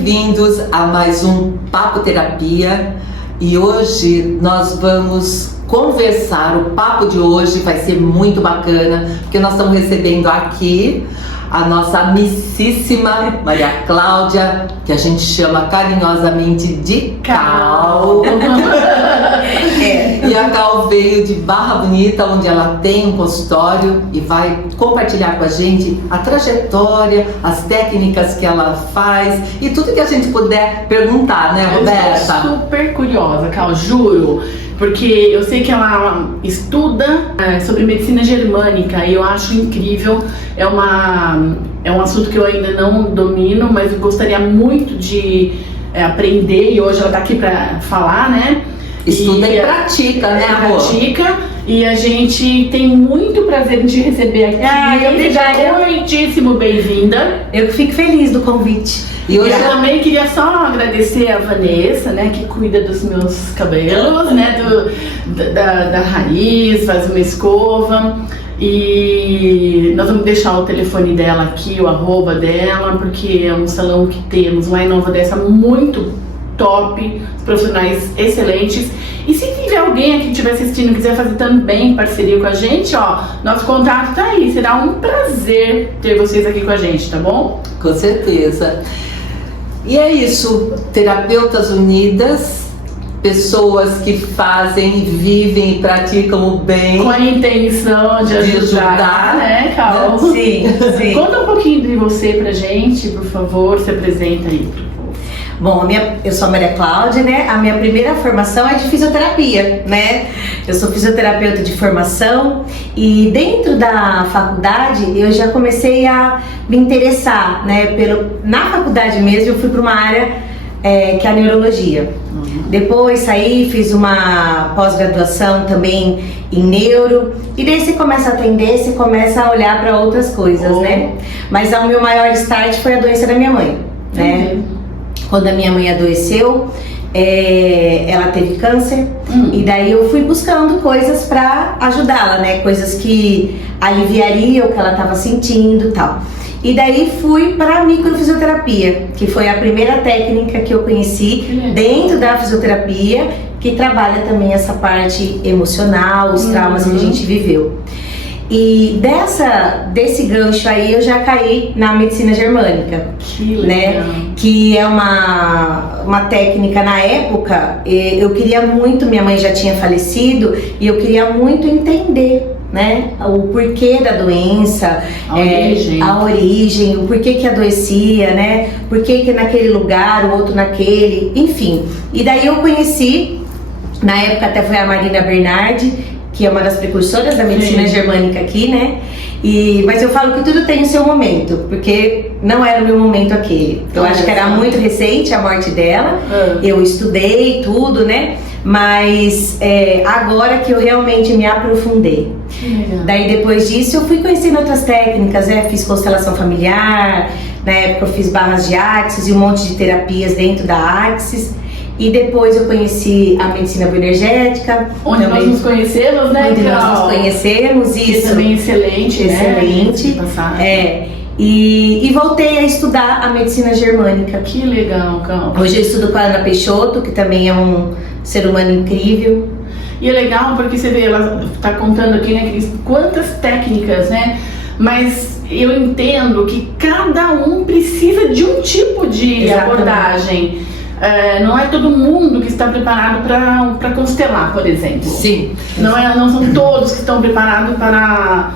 bem-vindos a mais um Papo Terapia. E hoje nós vamos conversar. O papo de hoje vai ser muito bacana, porque nós estamos recebendo aqui a nossa amicíssima Maria Cláudia, que a gente chama carinhosamente de Cal. E a Cal veio de Barra Bonita, onde ela tem um consultório, e vai compartilhar com a gente a trajetória, as técnicas que ela faz e tudo que a gente puder perguntar, né, Roberta? Eu estou super curiosa, Cal, juro. Porque eu sei que ela estuda sobre medicina germânica e eu acho incrível. É um assunto que eu ainda não domino, mas eu gostaria muito de aprender, e hoje ela está aqui para falar, né? Estuda e pratica, né, Rô? Pratica, e a gente tem muito prazer em te receber aqui. Seja muitíssimo bem-vinda. Eu fico feliz do convite. E hoje eu também queria só agradecer a Vanessa, né, que cuida dos meus cabelos, né, da raiz, faz uma escova. E nós vamos deixar o telefone dela aqui, o @ dela, porque é um salão que temos lá em Nova Odessa muito top, profissionais excelentes. E se tiver alguém aqui que estiver assistindo e quiser fazer também parceria com a gente, ó, nosso contato tá aí. Será um prazer ter vocês aqui com a gente, tá bom? Com certeza. E é isso, Terapeutas Unidas, pessoas que fazem, vivem e praticam o bem. Com a intenção de ajudar, né, Cal? Sim. Conta um pouquinho de você pra gente, por favor, se apresenta aí. Bom, eu sou a Maria Cláudia, né? A minha primeira formação é de fisioterapia, né? Eu sou fisioterapeuta de formação e dentro da faculdade eu já comecei a me interessar, né? Na faculdade mesmo eu fui para uma área que é a neurologia. Depois saí, fiz uma pós-graduação também em neuro, e daí você começa a atender, você começa a olhar para outras coisas, né? Mas o meu maior start foi a doença da minha mãe, né? Quando a minha mãe adoeceu, ela teve câncer, e daí eu fui buscando coisas para ajudá-la, né? Coisas que aliviariam o que ela estava sentindo e tal. E daí fui para a microfisioterapia, que foi a primeira técnica que eu conheci dentro da fisioterapia, que trabalha também essa parte emocional, os traumas que a gente viveu. E desse gancho aí eu já caí na medicina germânica, né? Que é uma técnica. Na época eu queria muito, minha mãe já tinha falecido, e eu queria muito entender, né, o porquê da doença, a origem, o porquê que adoecia, né? Porquê que naquele lugar, o outro naquele, enfim. E daí eu conheci, na época até foi a Marina Bernardi, que é uma das precursoras da medicina germânica aqui, né? Mas eu falo que tudo tem o seu momento, porque não era o meu momento aquele. Eu acho que era muito recente a morte dela, eu estudei tudo, né? Mas agora que eu realmente me aprofundei. Daí depois disso eu fui conhecendo outras técnicas, fiz constelação familiar, na época eu fiz barras de Axis e um monte de terapias dentro da Axis. E depois eu conheci a medicina bioenergética. Onde nós nos conhecemos, né? Onde nós nos conhecemos, isso. Que também é excelente, excelente, né? E voltei a estudar a medicina germânica. Que legal, Cal. Hoje eu estudo com a Ana Peixoto, que também é um ser humano incrível. E é legal porque você vê, ela está contando aqui, né, quantas técnicas, né? Mas eu entendo que cada um precisa de um tipo de abordagem. Não é todo mundo que está preparado para constelar, por exemplo. Sim. Não são todos que estão preparados para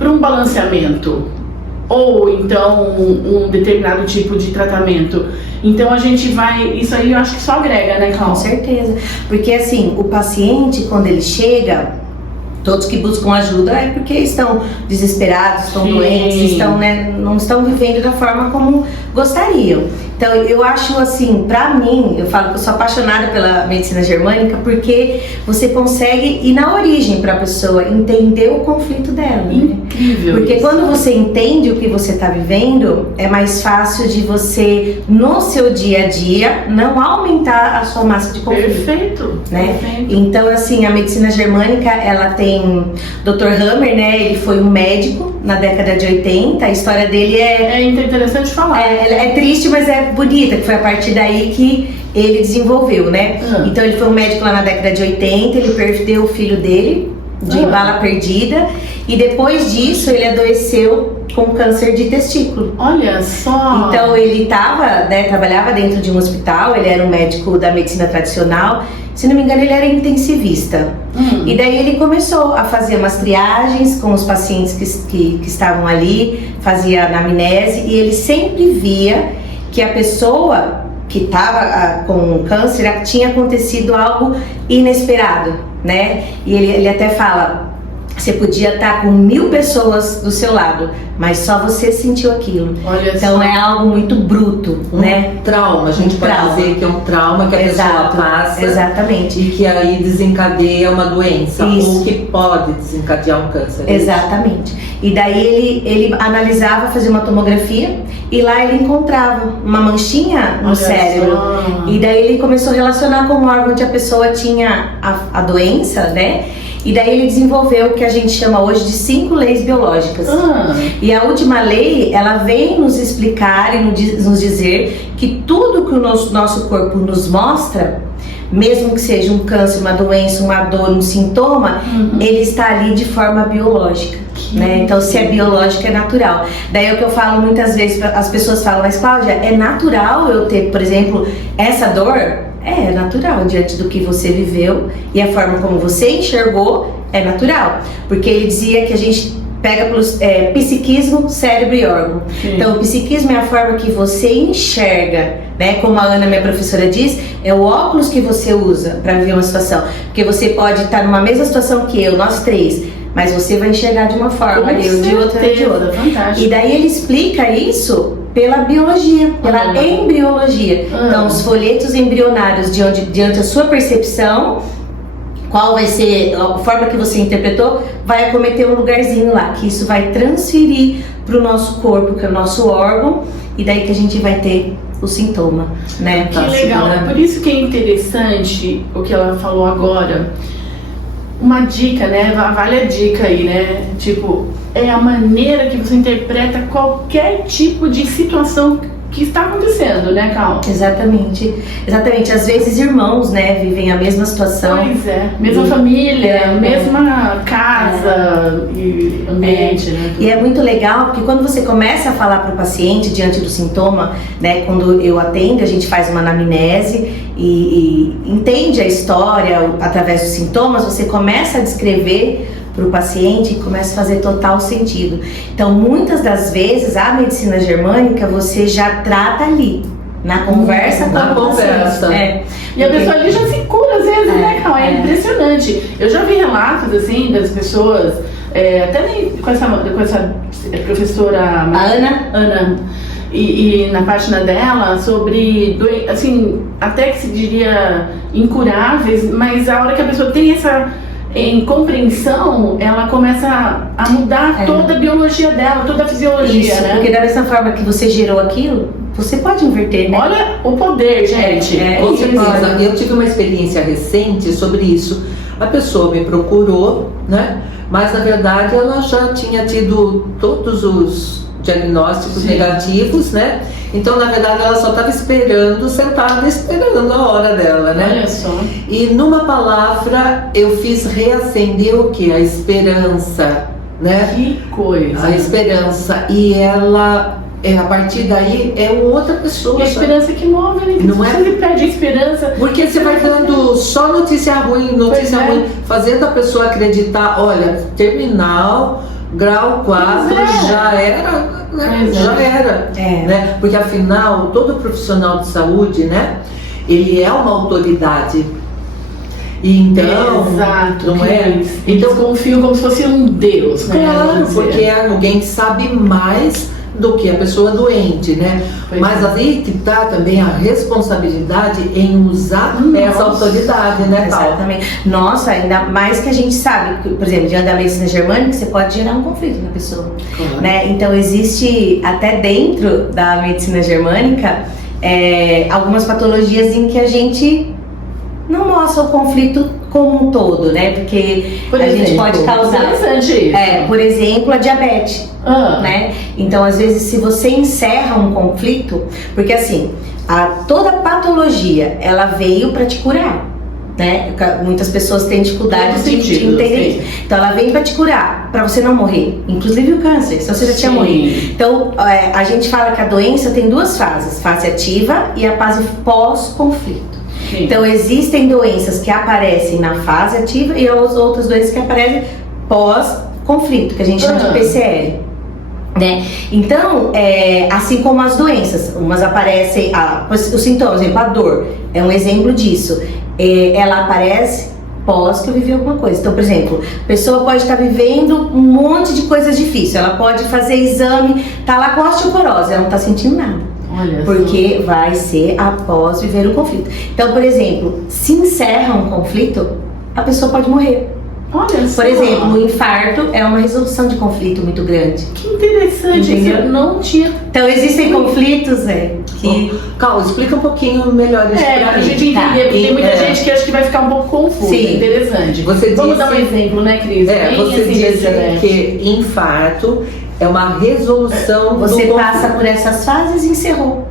um balanceamento ou então um determinado tipo de tratamento. Então a gente isso aí eu acho que só agrega, né, Cláudia? Com certeza, porque assim, o paciente quando ele chega, todos que buscam ajuda é porque estão desesperados, estão doentes, não estão vivendo da forma como gostariam. Então eu acho assim, pra mim, eu falo que eu sou apaixonada pela medicina germânica porque você consegue ir na origem pra pessoa, entender o conflito dela. Incrível. Porque quando você entende o que você tá vivendo, é mais fácil de você, no seu dia a dia, não aumentar a sua massa de conflito. Perfeito. Né? Então assim, a medicina germânica, ela tem Dr. Hammer, né? Ele foi um médico na década de 80. A história dele É interessante falar. é triste, mas é bonita, que foi a partir daí que ele desenvolveu, né? Então ele foi um médico lá na década de 80, ele perdeu o filho dele de bala perdida, e depois disso ele adoeceu com câncer de testículo. Olha só! Então ele trabalhava dentro de um hospital, ele era um médico da medicina tradicional, se não me engano ele era intensivista. E daí ele começou a fazer umas triagens com os pacientes que estavam ali, fazia anamnese, e ele sempre via que a pessoa que estava com câncer tinha acontecido algo inesperado, né? E ele até fala, você podia estar com 1000 pessoas do seu lado, mas só você sentiu aquilo. Olha então só. É algo muito bruto, né? Trauma, a gente pode dizer que é um trauma que a pessoa passa. Exatamente. E que aí desencadeia uma doença, ou que pode desencadear um câncer. Exatamente. E daí ele analisava, fazia uma tomografia, e lá ele encontrava uma manchinha no cérebro. E daí ele começou a relacionar com o órgão onde a pessoa tinha a doença, né? E daí ele desenvolveu o que a gente chama hoje de 5 leis biológicas. E a última lei, ela vem nos explicar e nos dizer que tudo que o nosso corpo nos mostra, mesmo que seja um câncer, uma doença, uma dor, um sintoma, ele está ali de forma biológica. Né? Então, se é biológico, é natural. Daí é o que eu falo muitas vezes, as pessoas falam, mas Cláudia, é natural eu ter, por exemplo, essa dor? É natural, diante do que você viveu e a forma como você enxergou, é natural. Porque ele dizia que a gente pega pelos psiquismo, cérebro e órgão. Então, o psiquismo é a forma que você enxerga, né? Como a Ana, minha professora, diz, é o óculos que você usa para ver uma situação. Porque você pode estar numa mesma situação que eu, nós três, mas você vai enxergar de uma forma, eu de outra, de outra. Fantástico. E daí ele explica isso pela biologia, pela embriologia. Então, os folhetos embrionários, diante da sua percepção, qual vai ser a forma que você interpretou, vai acometer um lugarzinho lá, que isso vai transferir para o nosso corpo, que é o nosso órgão, e daí que a gente vai ter o sintoma, né? Que legal, por isso que é interessante o que ela falou agora. Uma dica, né? Vale a dica aí, né? Tipo, é a maneira que você interpreta qualquer tipo de situação que está acontecendo, né, Cal? Exatamente. Às vezes irmãos, né, vivem a mesma situação. Pois é, mesma família, mesma casa e ambiente, né? E é muito legal porque quando você começa a falar para o paciente diante do sintoma, né, quando eu atendo, a gente faz uma anamnese e entende a história através dos sintomas, você começa a descrever para o paciente e começa a fazer total sentido. Então, muitas das vezes, a medicina germânica você já trata ali, na conversa com o paciente. E a pessoa ali já se cura às vezes, né, Cal? É impressionante. Eu já vi relatos, assim, das pessoas, até com essa professora Ana, e na página dela, sobre, assim, até que se diria incuráveis, mas a hora que a pessoa tem essa compreensão, ela começa a mudar toda a biologia dela, toda a fisiologia, isso, né? Porque da mesma forma que você gerou aquilo, você pode inverter, né? Olha o poder, gente. Com certeza. Eu tive uma experiência recente sobre isso. A pessoa me procurou, né? Mas na verdade ela já tinha tido todos os diagnósticos negativos, né? Então, na verdade, ela só estava sentada esperando a hora dela, né? Olha só. E numa palavra, eu fiz reacender o quê? A esperança, né? Que coisa. A esperança. E ela, a partir daí, é outra pessoa. E a esperança que move, né? Não é? Você perde a esperança. Porque você vai dando só notícia ruim, fazendo a pessoa acreditar, olha, terminal, grau 4, já era, né? Já era, né? Porque afinal, todo profissional de saúde, né? Ele é uma autoridade. E então, exato, não é? Então confiam como se fosse um Deus, né? Claro, porque é alguém que sabe mais do que a pessoa doente, né? Mas aí que está também a responsabilidade em usar essa autoridade, né, Paulo? Exatamente. Nossa, ainda mais que a gente sabe, por exemplo, diante da medicina germânica, você pode gerar um conflito na pessoa. Claro. Né? Então existe, até dentro da medicina germânica, algumas patologias em que a gente não mostra o conflito como um todo, né? Porque Por a gente pode causar, interessante isso. por exemplo, a diabetes, né? Então, às vezes, se você encerra um conflito, porque assim, toda patologia, ela veio para te curar, né? Muitas pessoas têm dificuldade de entender isso. Então, ela vem para te curar, para você não morrer. Inclusive o câncer, se você já tinha morrido. Então, a gente fala que a doença tem duas fases, fase ativa e a fase pós-conflito. Então, existem doenças que aparecem na fase ativa e as outras doenças que aparecem pós-conflito, que a gente chama de PCR. Né? Então, assim como as doenças, umas aparecem, os sintomas, por exemplo, a dor é um exemplo disso. Ela aparece pós que eu vivi alguma coisa. Então, por exemplo, a pessoa pode estar vivendo um monte de coisas difíceis, ela pode fazer exame, tá lá com osteoporose, ela não tá sentindo nada. Olha porque só. vai ser após viver o conflito. Então, por exemplo, se encerra um conflito, a pessoa pode morrer. Olha só. Por exemplo, o infarto é uma resolução de conflito muito grande. Que interessante, entendeu? Eu não tinha. Então, existem conflitos, que... Cal, explica um pouquinho melhor isso pra Pra mim. gente entender, porque tem muita gente que acha que vai ficar um pouco confuso. Sim. Interessante. Vamos dar um exemplo, né, Cris? Você disse que infarto é uma resolução Você do passa por essas fases e encerrou.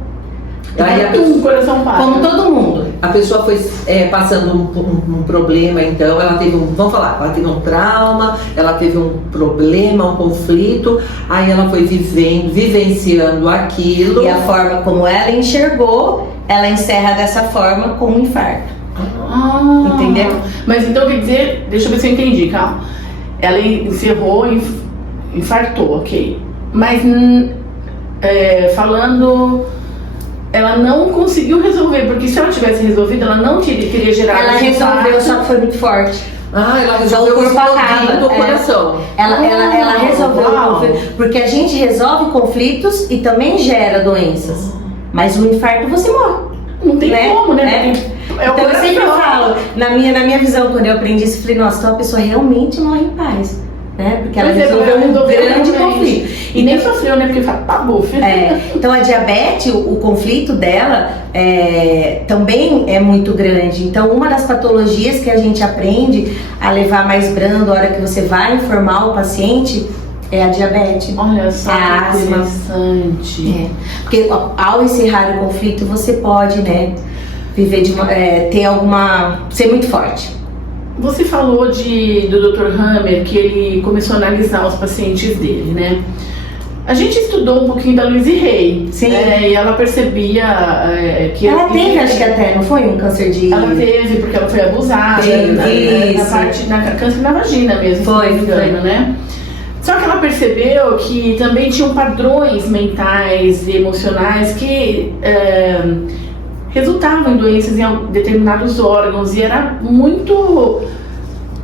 Aí o coração para. Como todo mundo. A pessoa foi passando um problema, então ela teve vamos falar, ela teve um trauma, ela teve um problema, um conflito, aí ela foi vivenciando aquilo. E a forma como ela enxergou, ela encerra dessa forma com um infarto. Entendeu? Mas então quer dizer, deixa eu ver se eu entendi, calma. Ela encerrou, infartou, ok. Mas falando, ela não conseguiu resolver, porque se ela tivesse resolvido, ela não queria gerar. Ela resolveu, só que foi muito forte. Ela resolveu explodir do coração. Ela resolveu o conflito, porque a gente resolve conflitos e também gera doenças. Mas o infarto você morre. Não tem como, né? Então eu sempre falo, na minha visão, quando eu aprendi isso, eu falei, nossa, então a pessoa realmente morre em paz. Né? Porque ela resolveu um grande conflito. E nem sofreu, né? Porque tá bufo. Então a diabetes, o conflito dela também é muito grande. Então uma das patologias que a gente aprende a levar mais brando a hora que você vai informar o paciente é a diabetes. Olha só, a que asma. interessante. Porque ao encerrar o conflito você pode, né, viver ser muito forte. Você falou do Dr. Hammer, que ele começou a analisar os pacientes dele, né? A gente estudou um pouquinho da Louise Hay. Sim. E ela percebia que... Ela teve, acho que até, não foi um câncer de... Ela teve, porque ela foi abusada. Câncer na vagina mesmo, se não me engano, né? Só que ela percebeu que também tinham padrões mentais e emocionais que... resultavam em doenças em determinados órgãos e era muito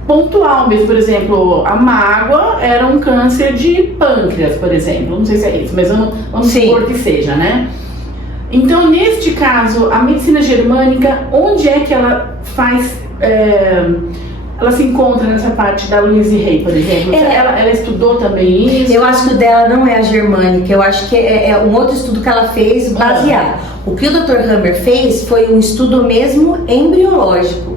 pontual mesmo. Por exemplo, a mágoa era um câncer de pâncreas, por exemplo. Não sei se é isso, mas vamos supor que seja, né? Então, neste caso, a medicina germânica, onde é que ela faz... ela se encontra nessa parte da Louise Hay, por exemplo? Ela estudou também isso? Eu acho que o dela não é a germânica, eu acho que é um outro estudo que ela fez baseado. O que o Dr. Hammer fez foi um estudo mesmo embriológico.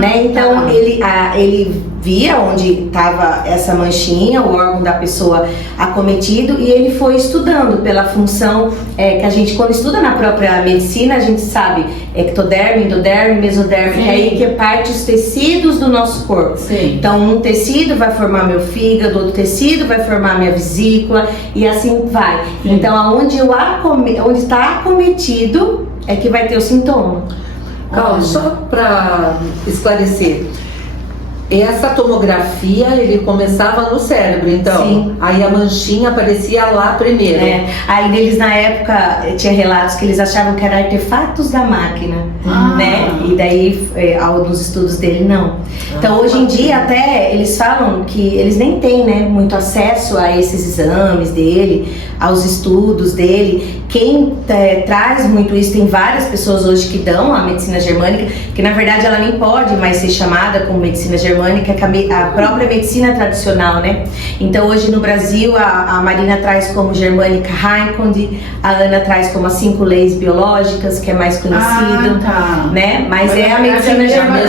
Né? Então ele via onde estava essa manchinha, o órgão da pessoa acometido, e ele foi estudando pela função que a gente, quando estuda na própria medicina, a gente sabe ectoderme, endoderme, mesoderme, que é aí que parte os tecidos do nosso corpo. Sim. Então um tecido vai formar meu fígado, outro tecido vai formar minha vesícula e assim vai. Sim. Então onde está acometido é que vai ter o sintoma. Calma, só para esclarecer, essa tomografia ele começava no cérebro, então. Sim. Aí a manchinha aparecia lá primeiro. Aí eles na época tinha relatos que eles achavam que eram artefatos da máquina, né? E daí alguns estudos dele não. Então hoje em dia até eles falam que eles nem têm, né, muito acesso a esses exames dele, aos estudos dele. quem traz muito isso, tem várias pessoas hoje que dão a medicina germânica, que na verdade ela nem pode mais ser chamada como medicina germânica, que a própria medicina tradicional, né? Então hoje no Brasil a Marina traz como germânica Heimkunde, a Ana traz como as 5 leis biológicas, que é mais conhecido, né? Mas é a medicina germânica.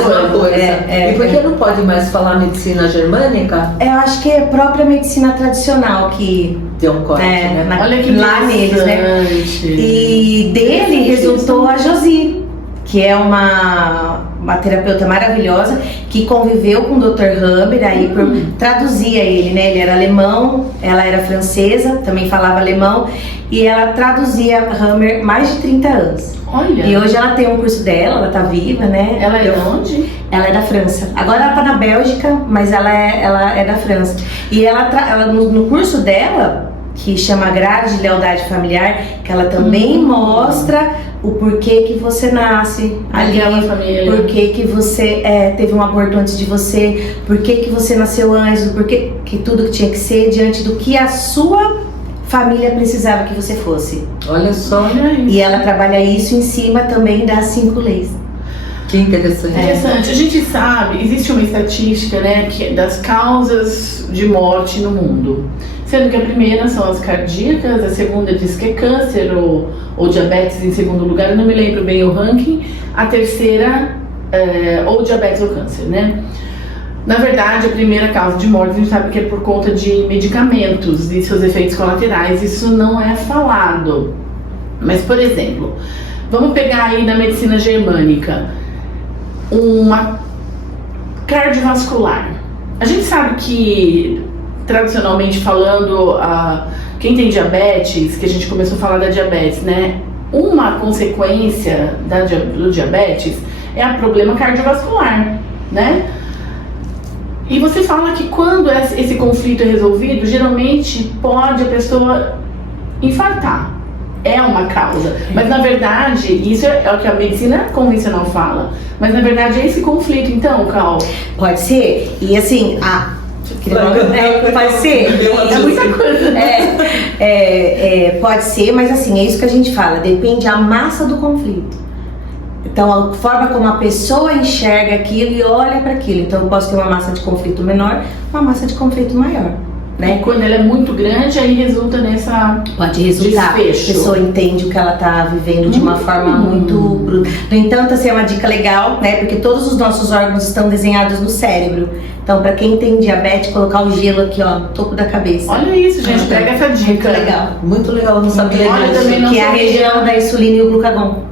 E por que não pode mais falar medicina germânica? Eu acho que é a própria medicina tradicional que deu um corte, né? Olha que lá neles, né? E dele resultou a Josi, que é uma terapeuta maravilhosa que conviveu com o Dr. Hammer, aí traduzia ele, né? Ele era alemão, ela era francesa, também falava alemão, e ela traduzia Hammer mais de 30 anos. Olha. E hoje ela tem um curso dela, ela tá viva, né? Ela é de onde? Ela é da França. Agora ela tá na Bélgica, mas ela é da França. E ela no curso dela, que chama Grade de Lealdade Familiar, que ela também mostra o porquê que você nasce ali, porquê que você teve um aborto antes de você, porquê que você nasceu antes, o porquê que tudo que tinha que ser diante do que a sua família precisava que você fosse. Olha só. E ela trabalha isso em cima também das 5 leis. Que interessante. Interessante. A gente sabe, existe uma estatística, né, que das causas de morte no mundo. Sendo que a primeira são as cardíacas, a segunda diz que é câncer ou diabetes em segundo lugar, eu não me lembro bem o ranking. A terceira, ou diabetes ou câncer, né? Na verdade, a primeira causa de morte a gente sabe que é por conta de medicamentos e seus efeitos colaterais. Isso não é falado. Mas, por exemplo, vamos pegar aí na medicina germânica uma cardiovascular. A gente sabe que, tradicionalmente falando, quem tem diabetes, que a gente começou a falar da diabetes, né? Uma consequência do diabetes é o problema cardiovascular, né? E você fala que quando esse conflito é resolvido, geralmente pode a pessoa infartar. É uma causa. Mas na verdade, isso é o que a medicina convencional fala. Mas na verdade é esse conflito, então, Cal? Pode ser. E assim, pode ser. É muita coisa. Pode ser, mas assim, é isso que a gente fala. Depende da massa do conflito. Então, a forma como a pessoa enxerga aquilo e olha para aquilo. Então, eu posso ter uma massa de conflito menor, uma massa de conflito maior, né? E quando ela é muito grande, aí resulta nessa pode resultar. desfecho. A pessoa entende o que ela está vivendo de uma forma muito bruta. No entanto, assim, é uma dica legal, né? Porque todos os nossos órgãos estão desenhados no cérebro. Então, para quem tem diabetes, colocar o gelo aqui, ó, no topo da cabeça. Olha isso, gente, pega essa dica. Muito legal. Muito legal, eu não sabia Olha, disso. também não Que é a sabia. região da insulina e o glucagon.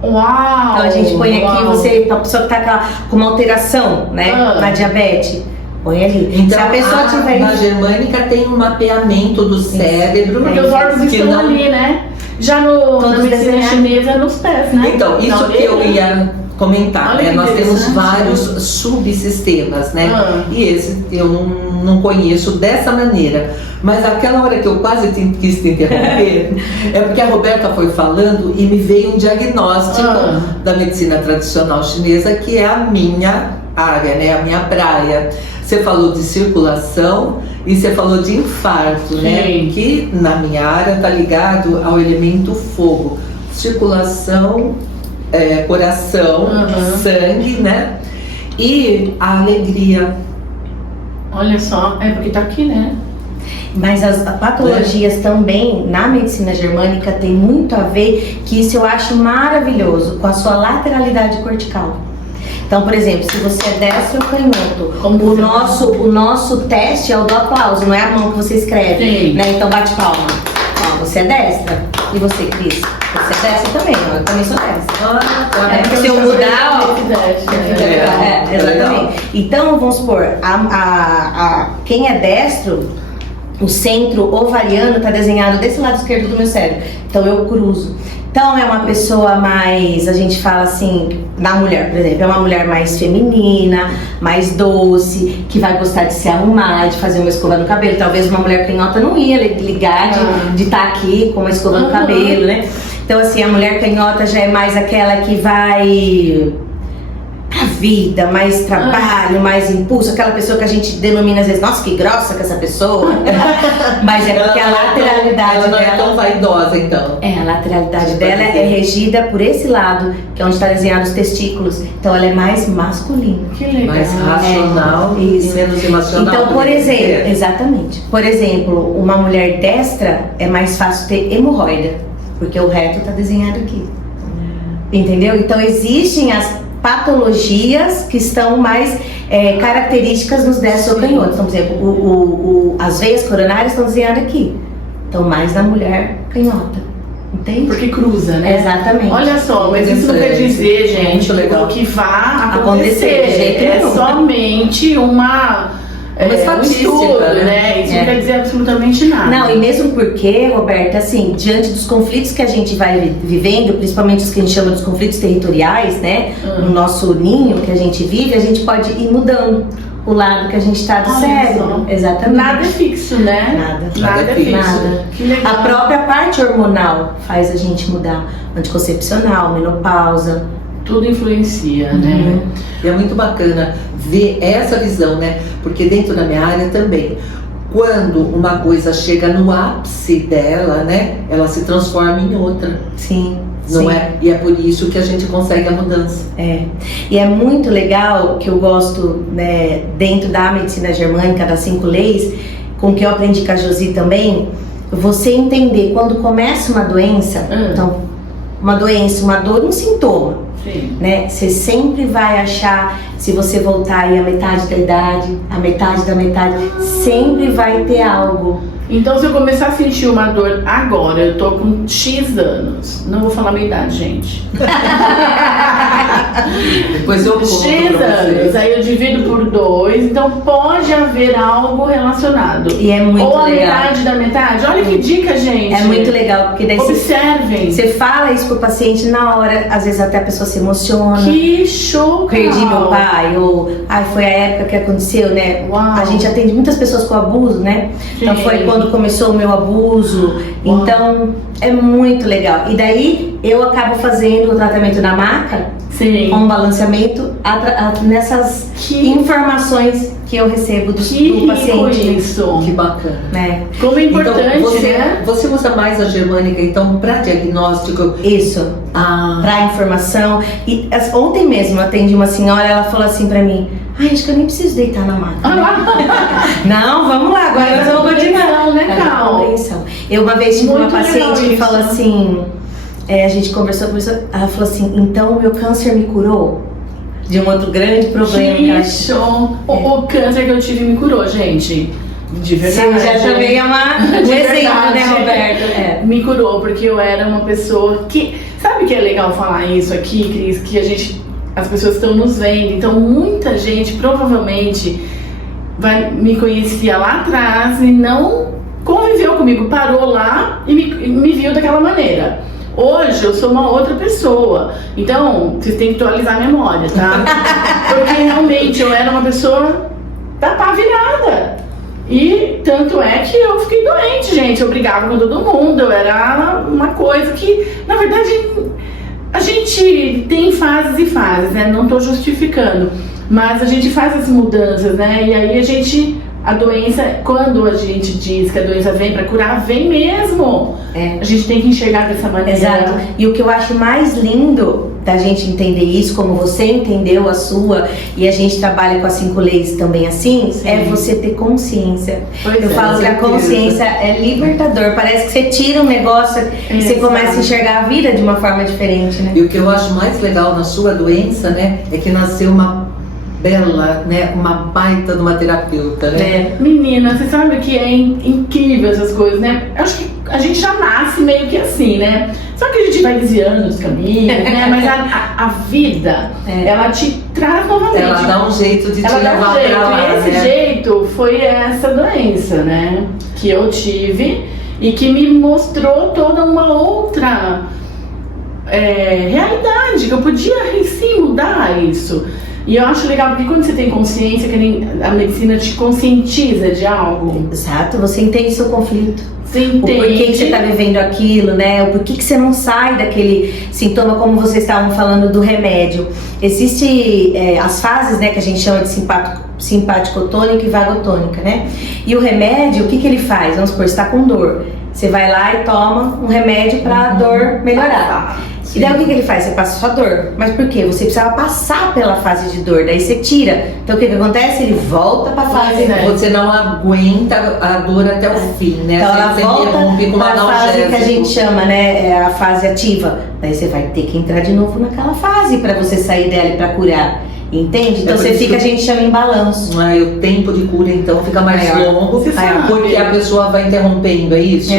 Uau! Então a gente põe aqui, pra pessoa que tá com uma alteração, né, na diabetes, põe ali. Então, se a pessoa tiver na germânica tem um mapeamento do cérebro. Porque os órgãos que estão não- ali, né? Já na medicina desenhados. chinesa, nos pés, né? Então, isso Na que eu orelha. ia comentar, Olha né? que Nós temos interessante. vários subsistemas, né? E esse eu não conheço dessa maneira. Mas aquela hora que eu quase quis te interromper, é porque a Roberta foi falando e me veio um diagnóstico da medicina tradicional chinesa, que é a minha área, né? A minha praia. Você falou de circulação e você falou de infarto, né? Que na minha área está ligado ao elemento fogo. Circulação, coração, sangue, né? E a alegria. Olha só, porque tá aqui, né? Mas as patologias também, na medicina germânica, tem muito a ver, que isso eu acho maravilhoso, com a sua lateralidade cortical. Então, por exemplo, se você é destro ou canhoto, o nosso teste é o do aplauso, não é a mão que você escreve, né? Então bate palma. Ó, você é destra. E você, Cris? Você é destra também, eu também sou destra. Se eu mudar, ó. Exatamente. Então, vamos supor, quem é destro, o centro ovariano está desenhado desse lado esquerdo do meu cérebro. Então eu cruzo. Então é uma pessoa mais, a gente fala assim, na mulher, por exemplo, é uma mulher mais feminina, mais doce, que vai gostar de se arrumar, de fazer uma escova no cabelo. Talvez uma mulher canhota não ia ligar de estar aqui com uma escova no cabelo, né? Então assim, a mulher canhota já é mais aquela que vai pra vida, mais trabalho, mais impulso, aquela pessoa que a gente denomina às vezes, nossa, que grossa que essa pessoa. Mas é porque a lateralidade ela não dela é tão vaidosa, então. a lateralidade dela é regida por esse lado, que é onde está desenhado os testículos. Então ela é mais masculina. Que legal. Mais racional e isso. menos emocional. Então, por exemplo, exatamente. Por exemplo, uma mulher destra é mais fácil ter hemorroida, porque o reto está desenhado aqui. Entendeu? Então existem as patologias que estão mais características nos destros ou canhotos. Então, por exemplo, as veias coronárias estão desenhadas aqui. Então, mais na mulher canhota. Entende? Porque cruza, né? Exatamente. Olha só, mas isso não quer dizer, gente, que vá acontecer. de jeito É nenhum. somente um estatística, estudo, né? né? Isso não quer dizer absolutamente nada. Não, e mesmo porque, Roberta, assim, diante dos conflitos que a gente vai vivendo, principalmente os que a gente chama dos conflitos territoriais, né? No nosso ninho que a gente vive, a gente pode ir mudando o lado que a gente está do cérebro. Exatamente. Nada é fixo, né? Nada é fixo. Nada. Que legal. A própria parte hormonal faz a gente mudar. Anticoncepcional, menopausa. Tudo influencia, né? E é muito bacana ver essa visão, né? Porque dentro da minha área também, quando uma coisa chega no ápice dela, né? Ela se transforma em outra. Sim. Não sim. é? E é por isso que a gente consegue a mudança. E é muito legal, que eu gosto, né, dentro da medicina germânica, das 5 leis, com que eu aprendi com a Josi também, você entender quando começa uma doença, então, uma doença, uma dor, um sintoma. Sim. Né? Você sempre vai achar, se você voltar aí a metade da idade, a metade da metade, sempre vai ter algo. Então, se eu começar a sentir uma dor agora, eu tô com X anos. Não vou falar minha idade, gente. Depois eu conto X pra anos, vocês. aí eu divido por 2, então pode haver algo relacionado. E é muito Ou a legal. metade da metade. Olha que dica, gente. É muito legal, porque daí Observem. você fala isso pro paciente na hora, às vezes até a pessoa se emociona. Que show, Perdi Carol. meu pai, ou foi a época que aconteceu, né? Uau. A gente atende muitas pessoas com abuso, né? Então Sim. foi quando começou o meu abuso. Uau. Então é muito legal. E daí eu acabo fazendo o tratamento na maca Sim. com um balanceamento nessas Que- informações que eu recebo do Que rico paciente. isso. Que bacana. Né? Como é importante, então, né? você usa mais a germânica, então, para diagnóstico? Isso. Pra informação. E ontem mesmo eu atendi uma senhora, ela falou assim pra mim: ai, acho que eu nem preciso deitar na maca. Não, vamos lá, agora nós vamos continuar. Compreensão, né, Cal? Compreensão. Eu uma vez tive uma Muito paciente legal que isso. falou assim, a gente conversou, ela falou assim, então o meu câncer me curou de um outro grande problema. que ela Que show. O câncer que eu tive me curou, gente. De verdade. Você já também é um De exemplo, verdade. né, Roberto? Me curou, porque eu era uma pessoa que... Sabe que é legal falar isso aqui, Cris? Que as pessoas estão nos vendo. Então, muita gente provavelmente me conhecia lá atrás e não conviveu comigo. Parou lá e me viu daquela maneira. Hoje eu sou uma outra pessoa. Então, vocês têm que atualizar a memória, tá? Porque realmente eu era uma pessoa da pá virada. E tanto é que eu fiquei doente, gente. Eu brigava com todo mundo. Eu era uma coisa que, na verdade, a gente tem fases e fases, né? Não tô justificando. Mas a gente faz as mudanças, né? E aí a doença, quando a gente diz que a doença vem pra curar, vem mesmo. A gente tem que enxergar dessa maneira. Exato. E o que eu acho mais lindo da gente entender isso, como você entendeu a sua, e a gente trabalha com as 5 leis também assim, Sim. é você ter consciência. Pois Eu é, falo que a certeza. consciência é libertador. Parece que você tira um negócio e você Exato. começa a enxergar a vida de uma forma diferente, né? E o que eu acho mais legal na sua doença, né, é que nasceu uma bela, né, uma baita de uma terapeuta, né? Menina, você sabe que é incrível essas coisas, né? Eu acho que a gente já nasce meio que assim, né? Só que a gente vai desviando os caminhos, né? Mas a vida, ela te traz novamente. Ela dá um jeito de te Ela dá um levar jeito, pra lá, e esse né? jeito foi essa doença, né? Que eu tive e que me mostrou toda uma outra realidade, que eu podia sim mudar isso. E eu acho legal porque quando você tem consciência, que a medicina te conscientiza de algo. Exato, você entende seu conflito. Você entende. O porquê que você está vivendo aquilo, né? O porquê que você não sai daquele sintoma, como vocês estavam falando do remédio. Existe as fases, né, que a gente chama de simpaticotônica e vagotônica, né? E o remédio, o que ele faz? Vamos supor, você está com dor. Você vai lá e toma um remédio para a dor melhorar. E daí o que ele faz? Você passa sua dor. Mas por quê? Você precisava passar pela fase de dor, daí você tira. Então o que acontece? Ele volta para a fase. Você não aguenta a dor até o fim, né? Então ela volta para a fase que a gente chama, né? A fase ativa. Daí você vai ter que entrar de novo naquela fase para você sair dela e para curar. Entende? Então você fica, a gente chama em balanço. O tempo de cura então fica mais longo, porque a pessoa vai interrompendo, é isso?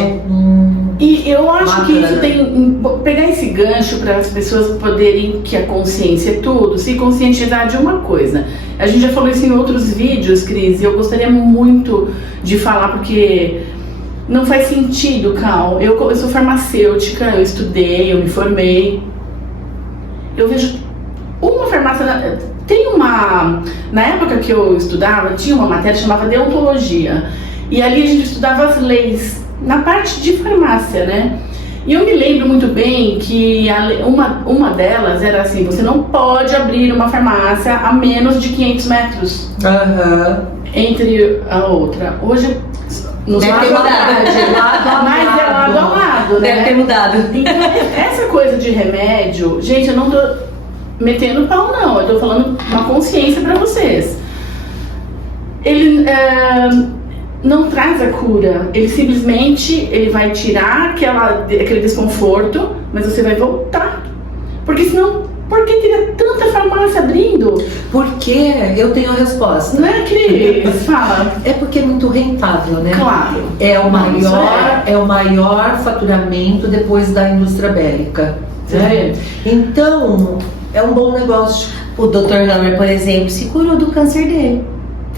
E eu acho que isso tem... Pegar esse gancho para as pessoas poderem, que a consciência é tudo, se conscientizar de uma coisa. A gente já falou isso em outros vídeos, Cris, e eu gostaria muito de falar, porque não faz sentido, Cal. Eu sou farmacêutica, eu estudei, eu me formei. Eu vejo uma farmácia... Na época que eu estudava, tinha uma matéria que chamava deontologia. E ali a gente estudava as leis, na parte de farmácia, né? E eu me lembro muito bem que uma delas era assim: você não pode abrir uma farmácia a menos de 500 metros entre a outra. Hoje, nos deve ter mudado. Mas é lado a lado, né? Deve ter mudado. Então, essa coisa de remédio, gente, eu não tô metendo pau, não. Eu tô falando uma consciência pra vocês. Ele não traz a cura. Ele simplesmente vai tirar aquele desconforto, mas você vai voltar. Porque senão, por que teria tanta farmácia abrindo? Porque eu tenho a resposta. Não é, Cris? Fala. É porque é muito rentável, né? Claro. É o maior faturamento depois da indústria bélica. Né? Então, é um bom negócio. O Dr. Hammer, por exemplo, se curou do câncer dele.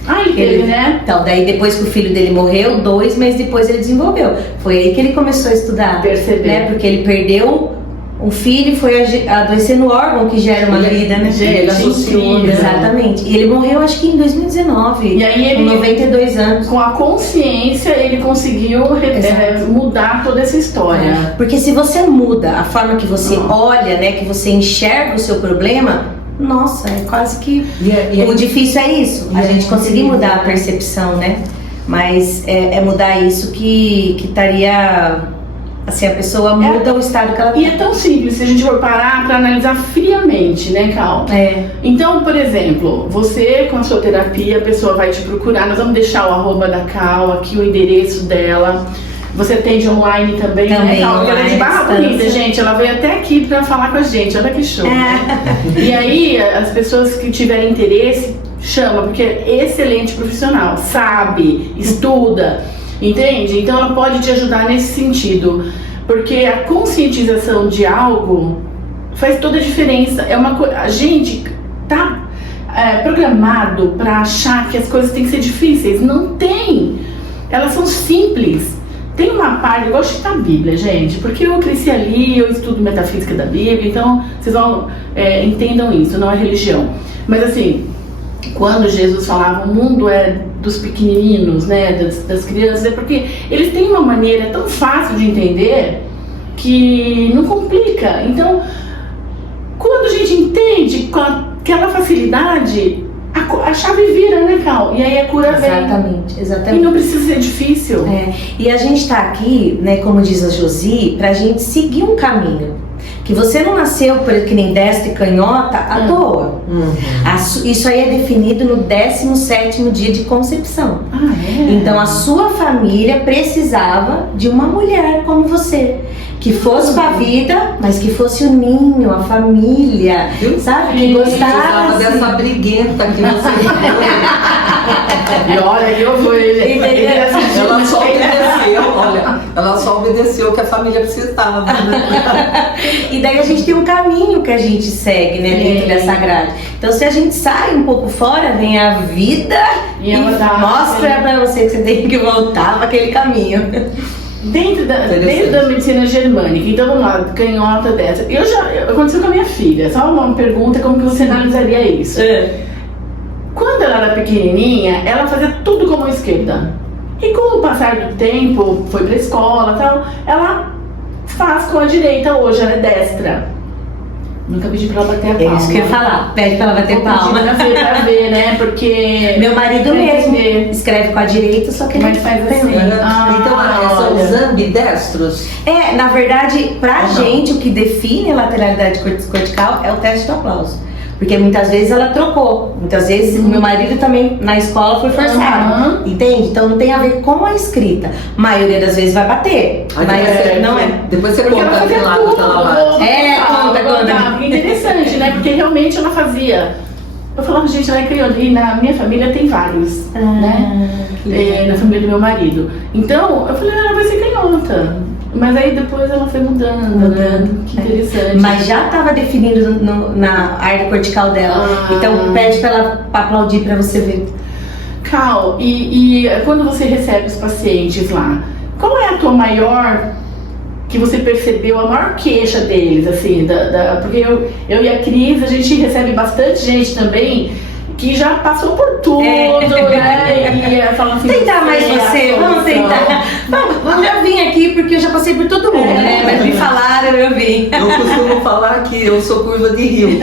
Ele teve, né? Então, daí depois que o filho dele morreu, 2 meses depois ele desenvolveu. Foi aí que ele começou a estudar. Perceber. Né? Porque ele perdeu um filho e foi adoecer no órgão que gera uma vida, né? Ele associou, né? Exatamente. E ele morreu, acho que em 2019. E aí com 92 anos. Com a consciência, ele conseguiu mudar toda essa história. Porque se você muda a forma que você olha, né? Que você enxerga o seu problema... Nossa, é quase que... O difícil é isso, a gente conseguir mudar a percepção, né? Mas é mudar isso que estaria... Assim, a pessoa muda o estado que ela E é tão simples se a gente for parar para analisar friamente, né, Cal? Então, por exemplo, você com a sua terapia, a pessoa vai te procurar. Nós vamos deixar o @ da Cal aqui, o endereço dela. Você atende online também, né, Cal? Ela é de Barra Bonita, gente. Ela veio até aqui para falar com a gente. Olha que show, né? E aí, as pessoas que tiverem interesse, chama, porque é excelente profissional. Sabe, estuda, entende? Então, ela pode te ajudar nesse sentido. Porque a conscientização de algo faz toda a diferença. A gente tá programado para achar que as coisas têm que ser difíceis. Não tem. Elas são simples. Tem uma parte, eu gosto de citar a Bíblia, gente, porque eu cresci ali, eu estudo metafísica da Bíblia, então vocês vão, entendam isso, não é religião. Mas assim, quando Jesus falava, o mundo é dos pequenininhos, né, das crianças, é porque eles têm uma maneira tão fácil de entender que não complica. Então, quando a gente entende com aquela facilidade, a chave vira, né, Cal? E aí a cura vem. Exatamente. E não precisa ser difícil. E a gente tá aqui, né, como diz a Josi, pra gente seguir um caminho. Que você não nasceu que nem destro e canhota à toa. Isso aí é definido no 17º dia de concepção. Então a sua família precisava de uma mulher como você. Que fosse pra vida, mas que fosse o ninho, a família, sabe? Que gostasse dessa briguenta que você E olha que eu fui, ela só obedeceu o que a família precisava, né? E daí a gente tem um caminho que a gente segue, né, dentro dessa grade. Então se a gente sai um pouco fora, vem a vida e mostra pra você que você tem que voltar para aquele caminho. Dentro da medicina germânica, então vamos lá, canhota dessa. Aconteceu com a minha filha, só uma pergunta, como que você analisaria isso? Quando ela era pequenininha, ela fazia tudo com a mão esquerda. E com o passar do tempo, foi pra escola e tal, ela faz com a direita hoje, ela é destra. Nunca pedi pra ela bater a palma. É isso que eu ia falar, pede pra ela bater palma. Pra ver, né? Porque... Meu marido mesmo escreve com a direita, só que ele faz assim. Então, são os ambidestros? Na verdade, pra gente, o que define a lateralidade cortical é o teste do aplauso. Porque muitas vezes ela trocou. Muitas vezes meu marido também na escola foi forçado. Entende? Então não tem a ver com a escrita. A maioria das vezes vai bater. Mas não é. Depois você conta aquele lado que ela bate. Conta. Interessante, né? Porque realmente ela fazia. Eu falava, gente, ela é canhota. E na minha família tem vários, né? Na família do meu marido. Então, eu falei, ela vai ser canhota. Mas aí depois ela foi mudando. Né? Que interessante. Mas já estava definido na área cortical dela. Então pede pra ela aplaudir pra você ver. Cal, e quando você recebe os pacientes lá, qual é a tua maior, que você percebeu, a maior queixa deles, assim, porque eu e a Cris, a gente recebe bastante gente também que já passou por tudo, né? E falam assim, tentar mais você, vamos tentar. Vamos, já vim aqui porque eu já passei por todo mundo, né? Mas me falaram, eu vim. Eu costumo falar que eu sou curva de rio.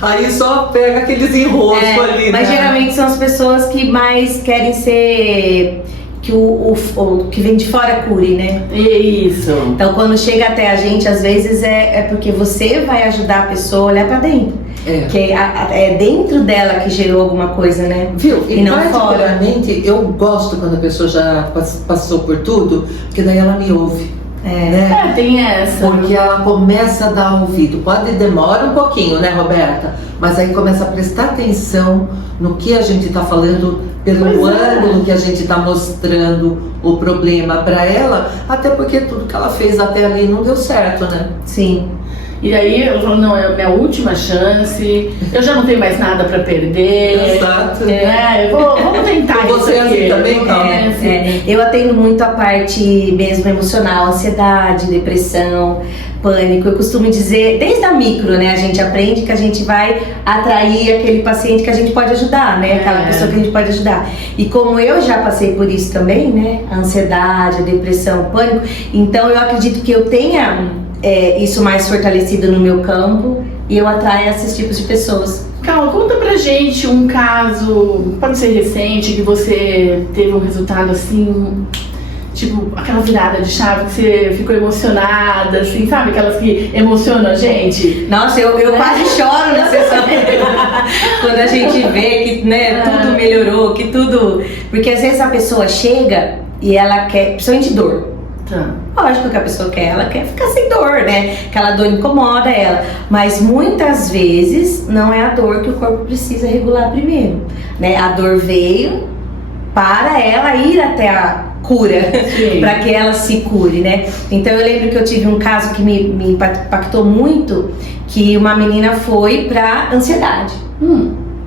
Aí só pega aqueles enroscos ali, mas né? geralmente são as pessoas que mais querem ser... que o que vem de fora cure, né? Isso. Então quando chega até a gente, às vezes é porque você vai ajudar a pessoa a olhar pra dentro. Que é dentro dela que gerou alguma coisa, né? Viu? E não fora. Particularmente, eu gosto quando a pessoa já passou por tudo, porque daí ela me ouve. Né? Tem essa. Porque ela começa a dar ouvido. Demora um pouquinho, né, Roberta? Mas aí começa a prestar atenção no que a gente está falando, pelo ângulo que a gente está mostrando o problema para ela, até porque tudo que ela fez até ali não deu certo, né? Sim. E aí eu falo, não, é a minha última chance, eu já não tenho mais nada pra perder. Exato. Vamos tentar isso. Você assim também, Eu atendo muito a parte mesmo emocional, ansiedade, depressão, pânico. Eu costumo dizer, desde a micro, né, a gente aprende que a gente vai atrair aquele paciente que a gente pode ajudar, né, aquela pessoa que a gente pode ajudar. E como eu já passei por isso também, né, a ansiedade, a depressão, o pânico, então eu acredito que eu tenha isso mais fortalecido no meu campo e eu atraio esses tipos de pessoas. Cal, conta pra gente um caso, pode ser recente, que você teve um resultado assim, tipo aquela virada de chave que você ficou emocionada, assim, sabe? Aquelas que emocionam a gente. Nossa, eu quase choro na sessão quando a gente vê que, né, tudo melhorou, que tudo... Porque às vezes a pessoa chega e ela quer, principalmente dor. Lógico que a pessoa ela quer ficar sem dor, né? Aquela dor incomoda ela. Mas muitas vezes não é a dor que o corpo precisa regular primeiro, né? A dor veio para ela ir até a cura, para que ela se cure, né? Então eu lembro que eu tive um caso que me impactou muito, que uma menina foi para ansiedade.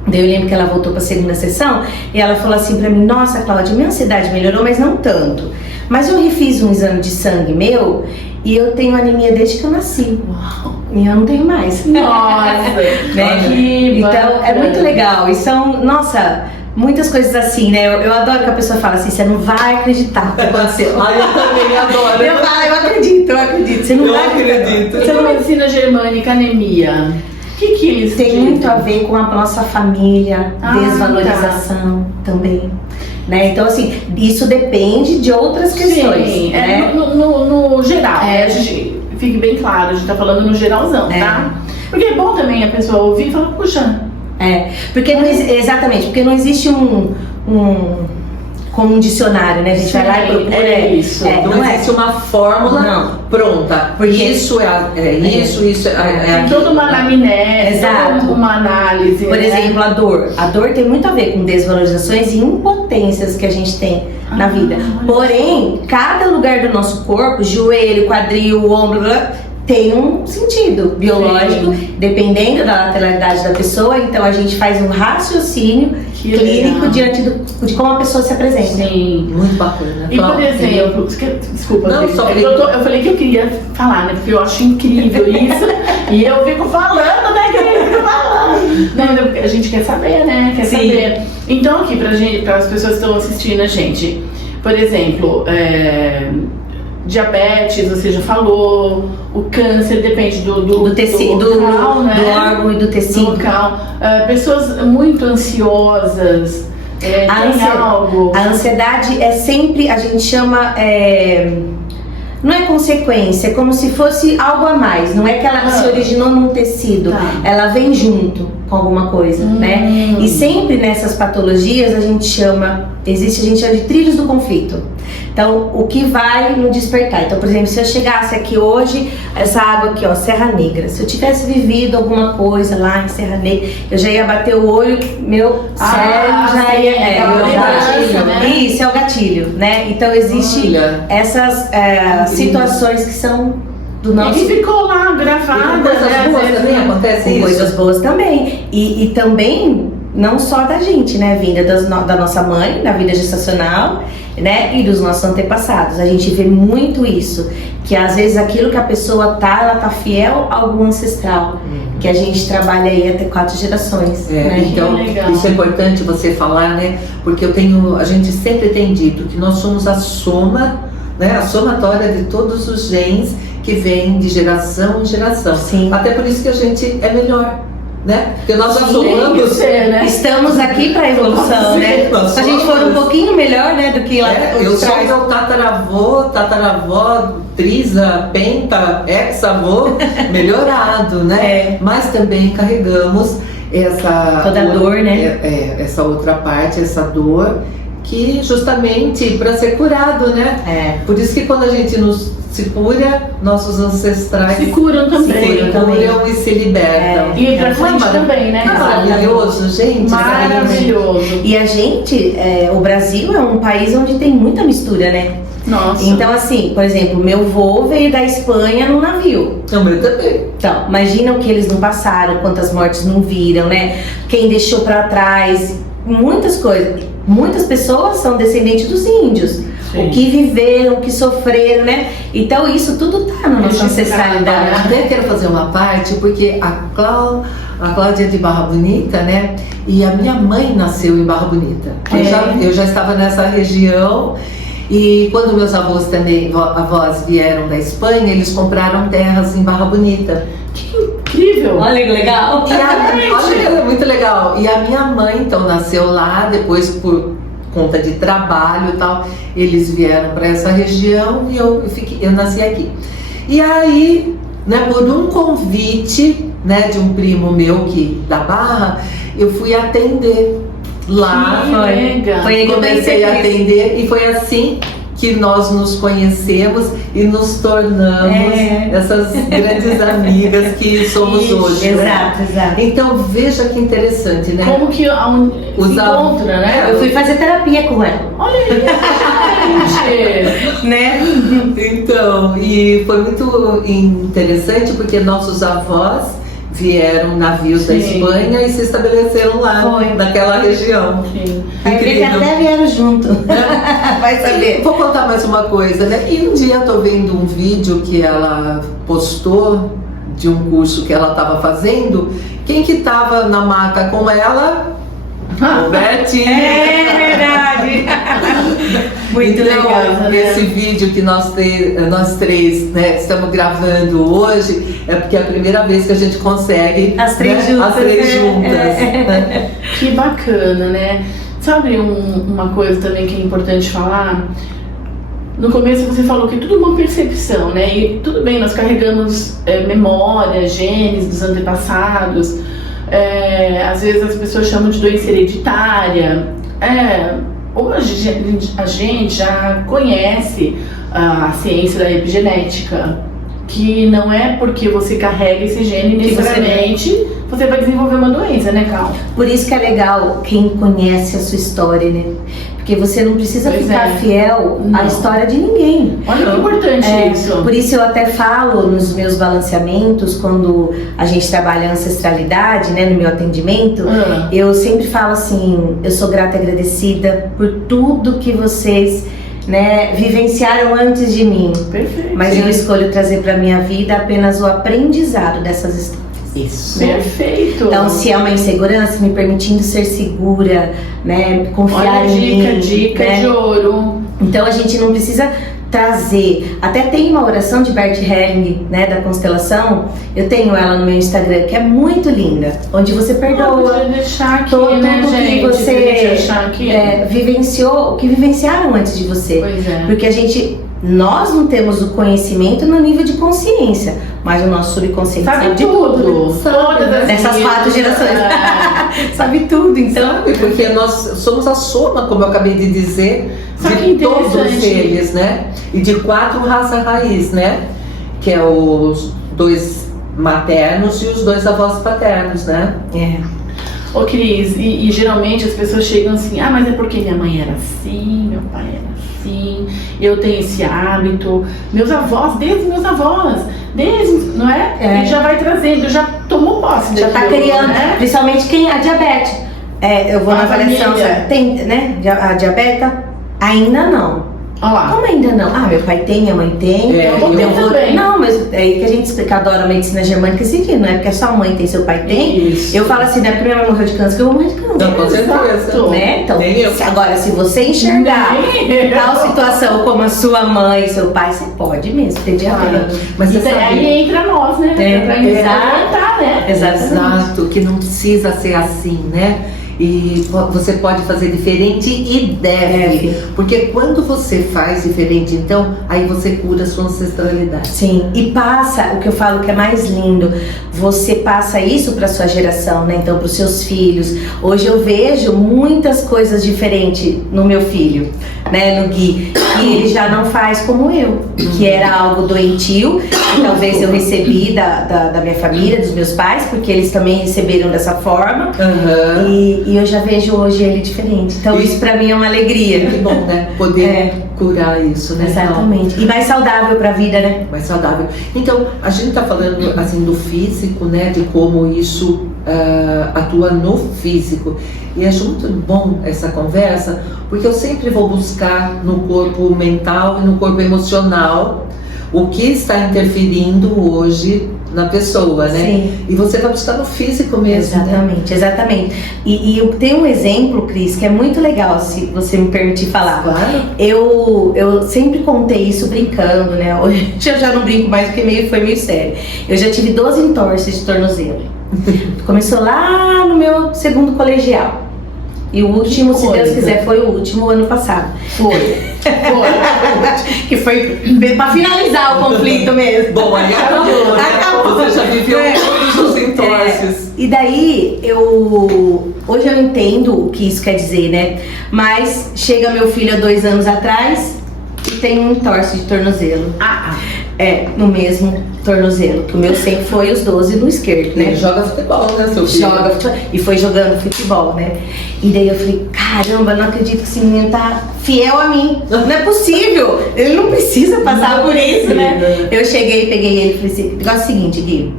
Daí eu lembro que ela voltou para a segunda sessão e ela falou assim para mim: nossa, Cláudia, minha ansiedade melhorou, mas não tanto. Mas eu refiz um exame de sangue meu e eu tenho anemia desde que eu nasci. Uau. E eu não tenho mais. Nossa! Né? Então é muito legal. E são, nossa, muitas coisas assim, né? Eu adoro que a pessoa fala assim: você não vai acreditar o que aconteceu. Eu também adoro. Eu acredito. Você não vai acreditar. Você não medicina germânica, anemia. O que eles tem dizem? muito a ver com a nossa família, desvalorização também. Né? Então, assim, isso depende de outras questões. Sim, né? No geral, a gente, fique bem claro, a gente tá falando no geralzão, tá? Porque é bom também a pessoa ouvir e falar, puxa. Porque exatamente, porque não existe como um dicionário, né? A gente vai lá e procura. Isso. Não existe uma fórmula pronta. Porque isso isso é toda uma anamnese, toda uma análise. Por exemplo, a dor. A dor tem muito a ver com desvalorizações e impotências que a gente tem na vida. Porém, cada lugar do nosso corpo, joelho, quadril, ombro, tem um sentido biológico, dependendo da lateralidade da pessoa. Então a gente faz um raciocínio Que clínico legal. diante de como a pessoa se apresenta. Sim. Muito bacana. E por exemplo, desculpa, Não, Cris, só é que eu falei que eu queria falar, né? Porque eu acho incrível isso. E eu fico falando, né? Que eu fico falando. Não, a gente quer saber, né? Quer Sim. saber. Então, aqui, para as pessoas que estão assistindo a gente, por exemplo, diabetes, você já falou, o câncer depende do tecido, do local, né? do órgão e do Do tecido. local. Pessoas muito ansiosas, tem algo. A ansiedade é sempre, a gente chama, não é consequência, é como se fosse algo a mais. Não é que ela se originou num tecido, Tá. ela vem junto com alguma coisa, né? E sempre nessas patologias a gente chama de trilhos do conflito. Então, o que vai no despertar? Então, por exemplo, se eu chegasse aqui hoje, essa água aqui, ó, Serra Negra, se eu tivesse vivido alguma coisa lá em Serra Negra, eu já ia bater o olho, meu cérebro já ia... é o gatilho, né? Isso, é o gatilho, né? Então, existe essas situações que são do nosso... E ficou lá gravada, coisas né? boas Às vezes, também acontece Com isso. coisas boas também. E também, não só da gente, né? Vinda da nossa mãe, da vida gestacional, né? E dos nossos antepassados. A gente vê muito isso. Que às vezes aquilo que a pessoa ela tá fiel a algum ancestral. Que a gente trabalha aí até 4 gerações. Né? Então, Que legal. isso é importante você falar, né? Porque a gente sempre tem dito que nós somos a soma, né? A somatória de todos os genes que vêm de geração em geração. Sim. Até por isso que a gente é melhor, né? Porque nós já Tem que somamos. ser, né? Estamos aqui para evolução, né? Nós Se a gente for um somos. pouquinho melhor, né, do que lá Eu sou atrás. meu tataravó, trisa, penta, ex-avô, melhorado, né? Mas também carregamos essa... Toda a dor, né? Essa outra parte, essa dor, que justamente para ser curado, né? Por isso que quando a gente se cura, nossos ancestrais Se curam também. curam e se libertam. E pra frente também, né? Maravilhoso, gente. Maravilhoso. E a gente, o Brasil é um país onde tem muita mistura, né? Nossa. Então, assim, por exemplo, meu vô veio da Espanha num navio. O meu também. Então, imagina o que eles não passaram, quantas mortes não viram, né? Quem deixou pra trás, muitas coisas. Muitas pessoas são descendentes dos índios. Sim. O que viveram, o que sofreram, né? Então, isso tudo tá na nossa ancestralidade. Até quero fazer uma parte, porque a Cláudia é de Barra Bonita, né? E a minha mãe nasceu em Barra Bonita. Eu já estava nessa região. E quando meus avós vieram da Espanha, eles compraram terras em Barra Bonita. Que incrível! Olha que legal! Olha, muito legal. E a minha mãe, então, nasceu lá, depois por conta de trabalho e tal, eles vieram para essa região e eu nasci aqui. E aí, né, por um convite, né, de um primo meu da Barra, eu fui atender lá. Foi aí que eu comecei a atender e foi assim que nós nos conhecemos e nos tornamos essas grandes amigas que somos hoje. Exato. Então veja que interessante, né? Como que se encontra, né? Eu fui fazer terapia com ela. Olha isso, gente! Né? Então, e foi muito interessante porque nossos avós vieram navios da Espanha e se estabeleceram lá, naquela região. Sim. Eles até vieram junto. Vai saber. Vou contar mais uma coisa, né? E um dia eu tô vendo um vídeo que ela postou de um curso que ela estava fazendo. Quem que estava na mata com ela? Robertinho. É verdade. Muito então, legal. Esse vídeo que nós três, né, estamos gravando hoje é porque é a primeira vez que a gente consegue as três juntas. Né? Que bacana, né? Sabe uma coisa também que é importante falar? No começo você falou que tudo é uma percepção, né? E tudo bem, nós carregamos memória, genes dos antepassados. Às vezes as pessoas chamam de doença hereditária. Hoje a gente já conhece a ciência da epigenética, que não é porque você carrega esse gene necessariamente você vai desenvolver uma doença, né, Cal? Por isso que é legal quem conhece a sua história, né? Porque você não precisa Pois ficar é. fiel à Não. história de ninguém. Olha que importante isso. Por isso eu até falo nos meus balanceamentos, quando a gente trabalha a ancestralidade, né, no meu atendimento, eu sempre falo assim, eu sou grata e agradecida por tudo que vocês, né, vivenciaram antes de mim. Perfeito. Mas eu escolho trazer para minha vida apenas o aprendizado dessas histórias. Isso. Perfeito. Então, se é uma insegurança, me permitindo ser segura, né, confiar olha, em mim, dica né? de ouro. Então a gente não precisa trazer. Até tem uma oração de Bert Helling, né, da constelação. Eu tenho ela no meu Instagram, que é muito linda, onde você perdoa Podia deixar aqui, tudo né, que gente? você Deixar aqui. vivenciou, o que vivenciaram antes de você. Pois é. Porque nós não temos o conhecimento no nível de consciência, mas o nosso subconsciente Sabe de tudo. Todas as Dessas vidas. 4 gerações. Sabe tudo, então. Sabe, porque nós somos a soma, como eu acabei de dizer, Sabe que de todos interessante? eles, né? E de 4 raças raiz, né? Que é os 2 maternos e os 2 avós paternos, né? Ô Cris, e geralmente as pessoas chegam assim, ah, mas é porque minha mãe era assim, meu pai era assim, eu tenho esse hábito, meus avós, desde meus avós, não é? E já vai trazendo, já tomou posse Já tá daquilo, criando, né? principalmente quem é diabetes. Eu vou A na avaliação, família. tem, né? A diabeta? Ainda não. Olha lá. Como ainda não? Ah, meu pai tem, minha mãe tem. É, eu meu avô- também. Não, mas é aí que a gente explica, adora a medicina germânica esse sentido, não é porque a sua mãe tem, seu pai tem. Isso. Eu falo assim, não é porque minha mãe morreu de câncer que eu vou morrer de câncer. Não, com certeza. Exato. Né? Então, Nem eu. agora, se você enxergar Nem eu. tal situação como a sua mãe, seu pai, você pode mesmo ter diabetes. Claro. Mas E você sabe- aí entra nós, né? Pra orientar, né? Exatamente. Exato, que não precisa ser assim, né? E você pode fazer diferente e deve. Porque quando você faz diferente, então, aí você cura a sua ancestralidade. Sim, e passa, o que eu falo que é mais lindo, você passa isso para sua geração, né? Então, para os seus filhos. Hoje eu vejo muitas coisas diferentes no meu filho, né? No Gui, que ele já não faz como eu, que era algo doentio, que talvez eu recebi da minha família, dos meus pais, porque eles também receberam dessa forma. Aham. E eu já vejo hoje ele diferente. Então, isso para mim é uma alegria. Que bom, né? Poder curar isso, né? Exatamente. E mais saudável para a vida, né? Mais saudável. Então, a gente tá falando assim do físico, né? De como isso atua no físico. E acho muito bom essa conversa, porque eu sempre vou buscar no corpo mental e no corpo emocional o que está interferindo hoje na pessoa, né? Sim. E você vai buscar no físico mesmo, né? Exatamente, exatamente. E eu tenho um exemplo, Cris, que é muito legal, se você me permitir falar. Claro. Eu sempre contei isso brincando, né? Hoje eu já não brinco mais porque foi meio sério. Eu já tive 12 entorses de tornozelo. Começou lá no meu segundo colegial. E o último, se Deus quiser, foi o último ano passado. Foi. Que foi pra finalizar o conflito mesmo. Bom, aí acabou, né? Acabou. Você já viveu todos os entorses. E daí, hoje eu entendo o que isso quer dizer, né? Mas chega meu filho há 2 anos atrás e tem um entorse de tornozelo. No mesmo tornozelo, que o meu sempre foi os 12 no esquerdo, né? Ele joga futebol, né, seu filho? Joga futebol, e foi jogando futebol, né? E daí eu falei, caramba, não acredito que esse menino tá fiel a mim. Não é possível, ele não precisa passar por isso, né? Eu cheguei, peguei ele e falei assim, o negócio é o seguinte, Gui.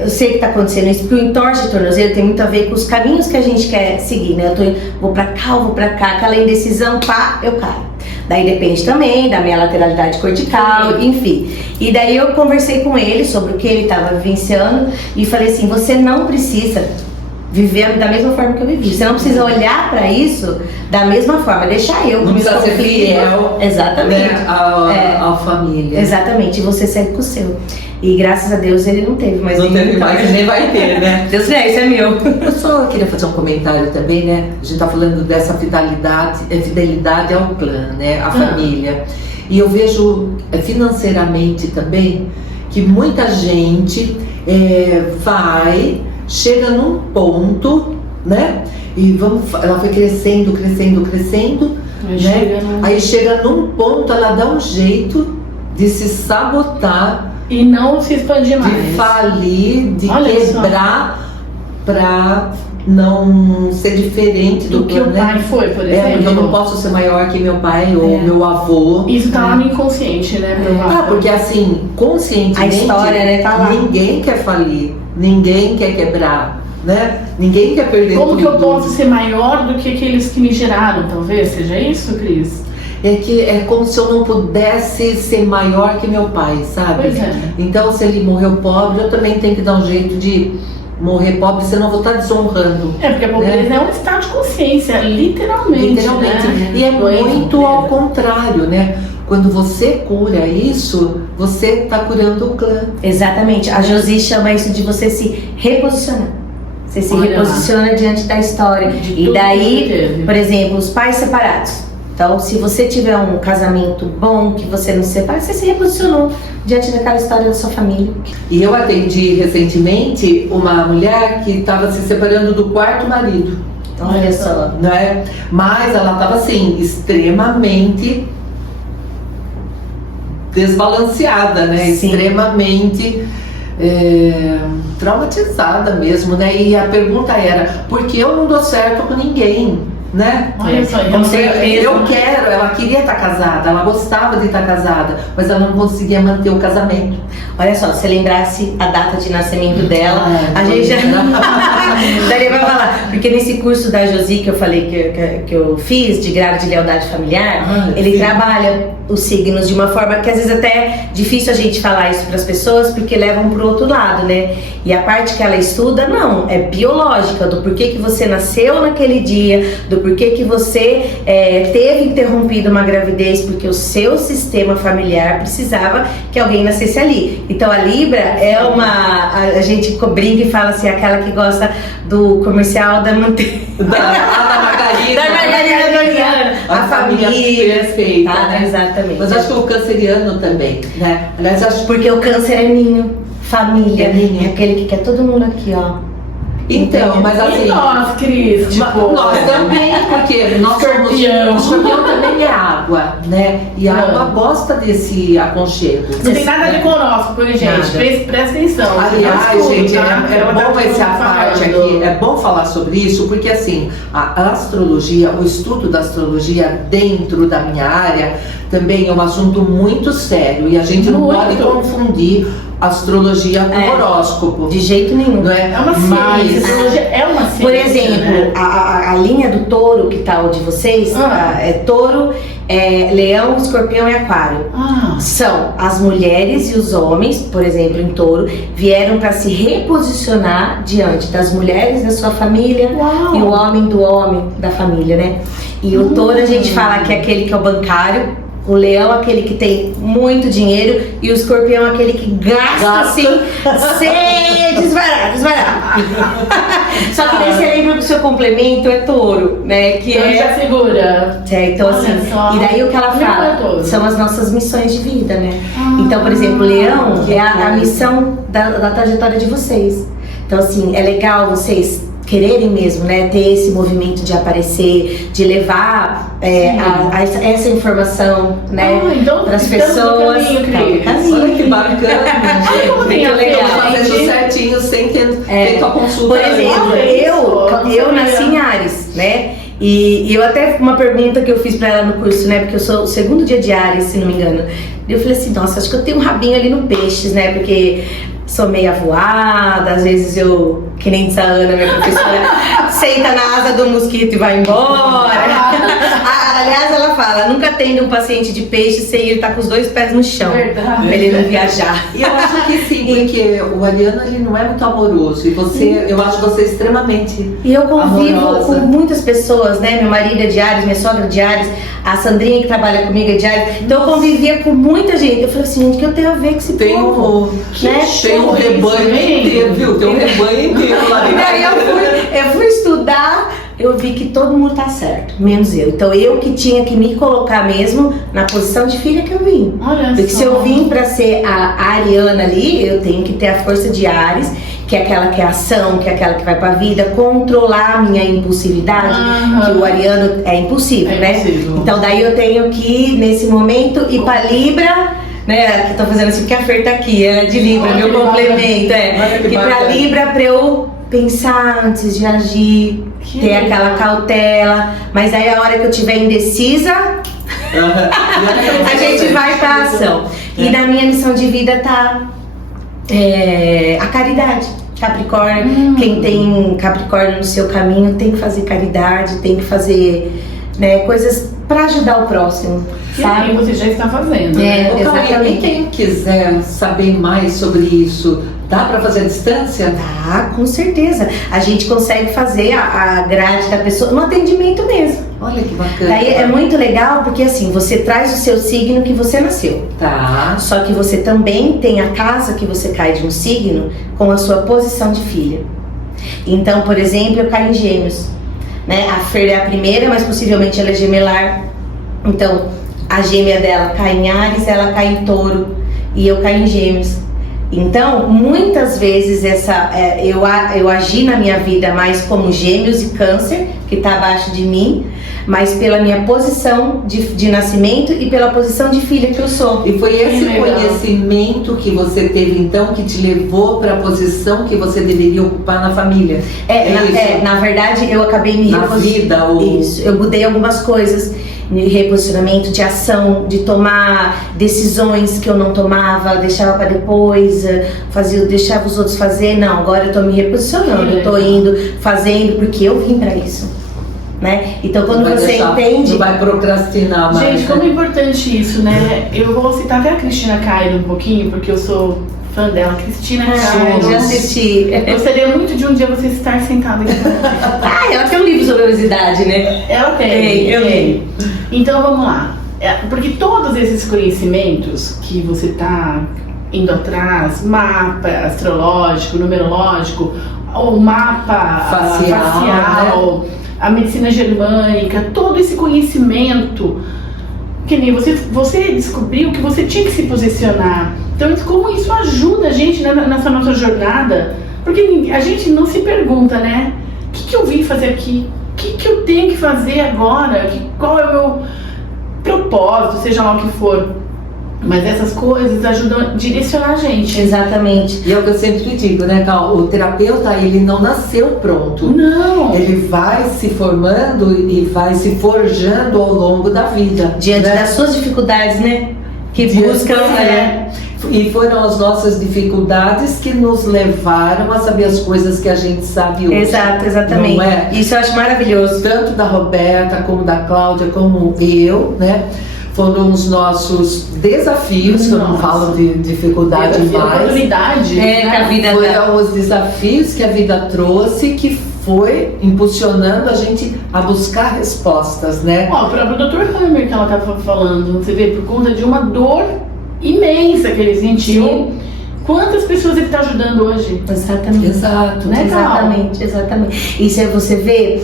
Eu sei que tá acontecendo isso, porque o entorse de tornozelo tem muito a ver com os caminhos que a gente quer seguir, né? Vou pra cá, eu vou pra cá, aquela indecisão, pá, eu caio. Daí depende também da minha lateralidade cortical, enfim. E daí eu conversei com ele sobre o que ele estava vivenciando e falei assim, você não precisa viver da mesma forma que eu vivi. Você não precisa olhar para isso da mesma forma, deixar eu Não precisa ser fiel, exatamente, né, à família. Exatamente, e você segue com o seu. E graças a Deus ele não teve mais Não nenhum teve mais entorse. e nem vai ter, né? Deus quiser, isso é meu. Eu só queria fazer um comentário também, né? A gente tá falando dessa fidelidade ao clã, né? À família. E eu vejo financeiramente também que muita gente chega num ponto, né? E ela foi crescendo, né? Aí chega num ponto, ela dá um jeito de se sabotar, E não se expandir mais. de falir, de Olha quebrar para não ser diferente Do que o pai foi, por exemplo. Porque eu não posso ser maior que meu pai ou meu avô. Isso tá lá no inconsciente, né? Porque assim, conscientemente, a história, né, tá lá. Ninguém quer falir, ninguém quer quebrar, né? Ninguém quer perder Como tudo. que eu posso ser maior do que aqueles que me geraram? Talvez seja isso, Cris? É que é como se eu não pudesse ser maior que meu pai, sabe? Pois é. Então, se ele morreu pobre, eu também tenho que dar um jeito de morrer pobre, senão eu vou estar desonrando. Porque a pobreza é um estado de consciência, literalmente. Né? E é muito ao contrário, né? Quando você cura isso, você está curando o clã. Exatamente. A Josi chama isso de você se reposicionar. Você se reposiciona diante da história. E daí, por exemplo, os pais separados. Então, se você tiver um casamento bom, que você não se separa, você se reposicionou diante daquela história da sua família. E eu atendi recentemente uma mulher que estava se separando do quarto marido. Olha só. Né? Mas ela estava assim, extremamente desbalanceada, né? Sim. Extremamente traumatizada mesmo, né? E a pergunta era, por que eu não dou certo com ninguém? Né? Olha só, ela queria estar casada, ela gostava de estar casada, mas ela não conseguia manter o casamento. Olha só, se lembrasse a data de nascimento dela, a gente já daria pra falar. Porque nesse curso da Josi que eu falei que eu fiz, de grado de lealdade familiar, ele trabalha os signos de uma forma que às vezes até é difícil a gente falar isso para as pessoas, porque levam pro outro lado, né? E a parte que ela estuda, não, é biológica, do porquê que você nasceu naquele dia, do porquê que você teve interrompido uma gravidez, porque o seu sistema familiar precisava que alguém nascesse ali. Então a Libra é a gente brinca e fala assim, aquela que gosta do comercial da manteiga. Da margarina Doriana. A família perfeita, né? Exatamente. Mas acho que o canceriano também, né? Aliás, acho porque o câncer é ninho, família, é aquele que quer todo mundo aqui, ó. Então, mas assim... E nós, Cris? Tipo, nós também, porque nós escorpião. O escorpião também é água, né? E a água gosta desse aconchego. Não tem nada a ver com horóscopo, hein, gente? Presta atenção. Aliás, gente, é bom essa parte aqui, é bom falar sobre isso, porque assim, a astrologia, o estudo da astrologia dentro da minha área, também é um assunto muito sério. E a gente não pode confundir astrologia com horóscopo. De jeito nenhum. Não é? É uma ciência. Astrologia é uma ciência. Por exemplo, né? a linha do touro, que tá o de vocês, é touro, leão, escorpião e aquário. São as mulheres e os homens, por exemplo, em touro, vieram para se reposicionar diante das mulheres da sua família. Uau. E o homem do homem da família, né? E o touro a gente fala que é aquele que é o bancário. O leão, aquele que tem muito dinheiro, e o escorpião, aquele que gasta assim, sem desvarar. Só que daí você lembra que o seu complemento é touro, né? Que já segura. Então assim, e daí o que ela fala são as nossas missões de vida, né? Então, por exemplo, o leão é a missão da trajetória de vocês. Então assim, é legal vocês quererem mesmo, né, ter esse movimento de aparecer, de levar essa informação, né, para as pessoas. Olha que bacana, gente. Legal. Fazendo certinho, sem ter feito a consulta. Por exemplo, eu nasci em Áries, né? E eu até, uma pergunta que eu fiz pra ela no curso, né? Porque eu sou o segundo dia de Áries, se não me engano. E eu falei assim, nossa, acho que eu tenho um rabinho ali no Peixes, né? Porque sou meia voada, às vezes eu, que nem diz a Ana, minha professora, senta na asa do mosquito e vai embora. Aliás, ela fala, nunca atende um paciente de peixe sem ele estar com os 2 pés no chão. Verdade. Pra ele não viajar. E eu acho que sim, porque o Ariano, ele não é muito amoroso. E você, eu acho você extremamente E eu convivo amorosa. com muitas pessoas, né? Meu marido é de Áries, minha sogra é de Áries, a Sandrinha que trabalha comigo é de Áries. Então eu convivia com muita gente. Eu falei assim, gente, o que eu tenho a ver com esse povo? Tem um rebanho inteiro, viu? Tem um rebanho inteiro lá dentro. Daí eu fui estudar, eu vi que todo mundo tá certo, menos eu. Então eu que tinha que me colocar mesmo na posição de filha que eu vim. Olha Porque só. se eu vim pra ser a ariana ali, eu tenho que ter a força de Áries, que é aquela que é ação, que é aquela que vai pra vida, controlar a minha impulsividade, que o ariano é impulsivo, né? Então daí eu tenho que, nesse momento, ir pra Libra, né? Que eu tô fazendo assim, porque a Fer tá aqui, ela é de Libra, meu complemento, que pra Libra, pra eu pensar antes de agir, ter aquela cautela, mas aí a hora que eu estiver indecisa, a gente vai pra ação. E na minha missão de vida tá a caridade. Capricórnio, quem tem Capricórnio no seu caminho tem que fazer caridade, tem que fazer, né, coisas para ajudar o próximo, sabe? E você já está fazendo. E quem quiser saber mais sobre isso, dá para fazer à distância? Dá, com certeza. A gente consegue fazer a grade da pessoa no atendimento mesmo. Olha que bacana. Daí é muito legal porque assim, você traz o seu signo que você nasceu. Tá. Só que você também tem a casa que você cai de um signo com a sua posição de filha. Então, por exemplo, eu caio em Gêmeos, né? A Fer é a primeira, mas possivelmente ela é gemelar. Então, a gêmea dela cai em Áries, ela cai em Touro e eu caio em Gêmeos. Então, muitas vezes eu agi na minha vida mais como Gêmeos e Câncer, que está abaixo de mim, mas pela minha posição de nascimento e pela posição de filha que eu sou. E foi esse conhecimento que você teve, então, que te levou para a posição que você deveria ocupar na família? Na verdade, eu acabei me reposicionando. Isso, eu mudei algumas coisas. Reposicionamento de ação, de tomar decisões que eu não tomava, deixava para depois, deixava os outros fazer. Não, agora eu tô me reposicionando, eu tô indo, fazendo, porque eu vim para isso, né? Então quando você entende... Não vai procrastinar mais. Gente, como é importante isso, né? Eu vou citar até a Cristina Cairo um pouquinho, porque eu sou fã dela. Cristina Cairo. Já assisti. Gostaria muito de um dia você estar sentada aqui. Ela tem um livro sobre obesidade, né? Ela tem. Eu tenho. Então vamos lá. Porque todos esses conhecimentos que você está indo atrás, mapa astrológico, numerológico, o mapa facial, né? A medicina germânica, todo esse conhecimento, que nem você descobriu que você tinha que se posicionar. Então, como isso ajuda a gente nessa nossa jornada? Porque a gente não se pergunta, né? O que eu vim fazer aqui? O que eu tenho que fazer agora? Qual é o meu propósito, seja lá o que for? Mas essas coisas ajudam a direcionar a gente. Exatamente. E é o que eu sempre digo, né, Cal? O terapeuta, ele não nasceu pronto. Não. Ele vai se formando e vai se forjando ao longo da vida. Diante das suas dificuldades, né? Que buscam... E foram as nossas dificuldades que nos levaram a saber as coisas que a gente sabe hoje. Exato, exatamente. Não é? Isso eu acho maravilhoso. Tanto da Roberta, como da Cláudia, como eu, né? Foram os nossos desafios, que eu não falo de dificuldade mais. Oportunidade. Que a vida foram os desafios que a vida trouxe, que foi impulsionando a gente a buscar respostas, né? Ó, o próprio Dr. Hammer que ela estava falando, você vê, por conta de uma dor imensa que ele sentiu. Sim. Quantas pessoas ele está ajudando hoje? Exatamente. Exato. Né, exatamente. E se você vê,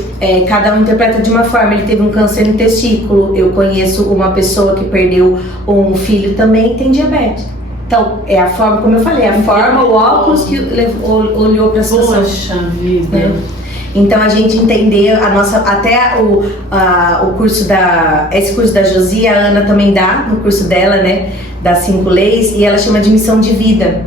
cada um interpreta de uma forma. Ele teve um câncer no testículo. Eu conheço uma pessoa que perdeu um filho também e tem diabetes. Então, é a forma, como eu falei, a forma, o óculos que olhou para a situação. Poxa vida. Então a gente entendeu até o curso esse curso da Josi, a Ana também dá no curso dela, né, das 5 leis, e ela chama de missão de vida,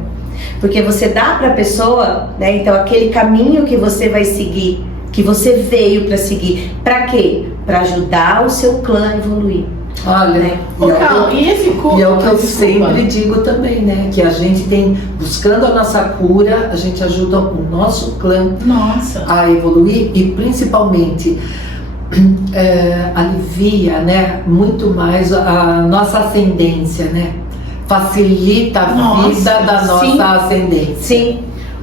porque você dá para a pessoa, né, então aquele caminho que você vai seguir, que você veio para seguir, para quê? Para ajudar o seu clã a evoluir. Olha, né? E esse curso? E é o que eu sempre digo também, né? Que a gente tem, buscando a nossa cura, a gente ajuda o nosso clã a evoluir e principalmente alivia, né? Muito mais a nossa ascendência, né? Facilita a vida da nossa ascendência. Sim.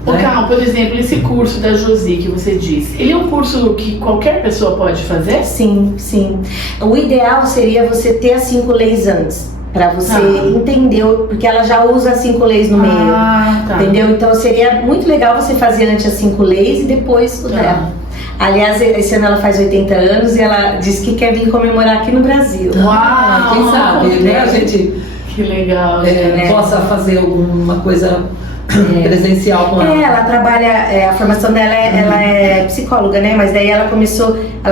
Ô, Cal, por exemplo, esse curso da Josi que você disse, ele é um curso que qualquer pessoa pode fazer? Sim, sim. O ideal seria você ter as 5 leis antes, para você entender, porque ela já usa as 5 leis no meio, entendeu? Então seria muito legal você fazer antes as 5 leis e depois o dela. Aliás, esse ano ela faz 80 anos e ela disse que quer vir comemorar aqui no Brasil. Uau! Quem sabe, né? A gente que legal, possa fazer alguma coisa presencial com ela. Ela trabalha, a formação dela ela é psicóloga, né? Mas daí ela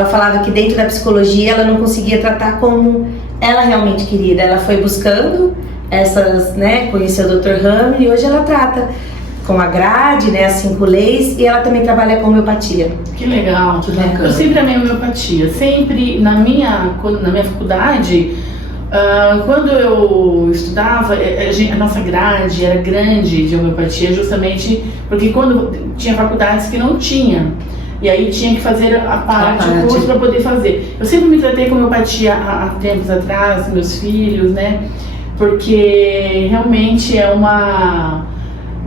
falava que dentro da psicologia ela não conseguia tratar como ela realmente queria. Ela foi buscando essas, né? Conheceu o Dr. Hammer e hoje ela trata com a grade, né, as 5 leis, e ela também trabalha com homeopatia. Que legal. Que bacana. Eu sempre amei homeopatia. Sempre na minha faculdade, quando eu estudava, a nossa grade era grande de homeopatia, justamente porque quando tinha faculdades que não tinha. E aí tinha que fazer a parte, o curso para poder fazer. Eu sempre me tratei com homeopatia há tempos atrás, meus filhos, né? Porque realmente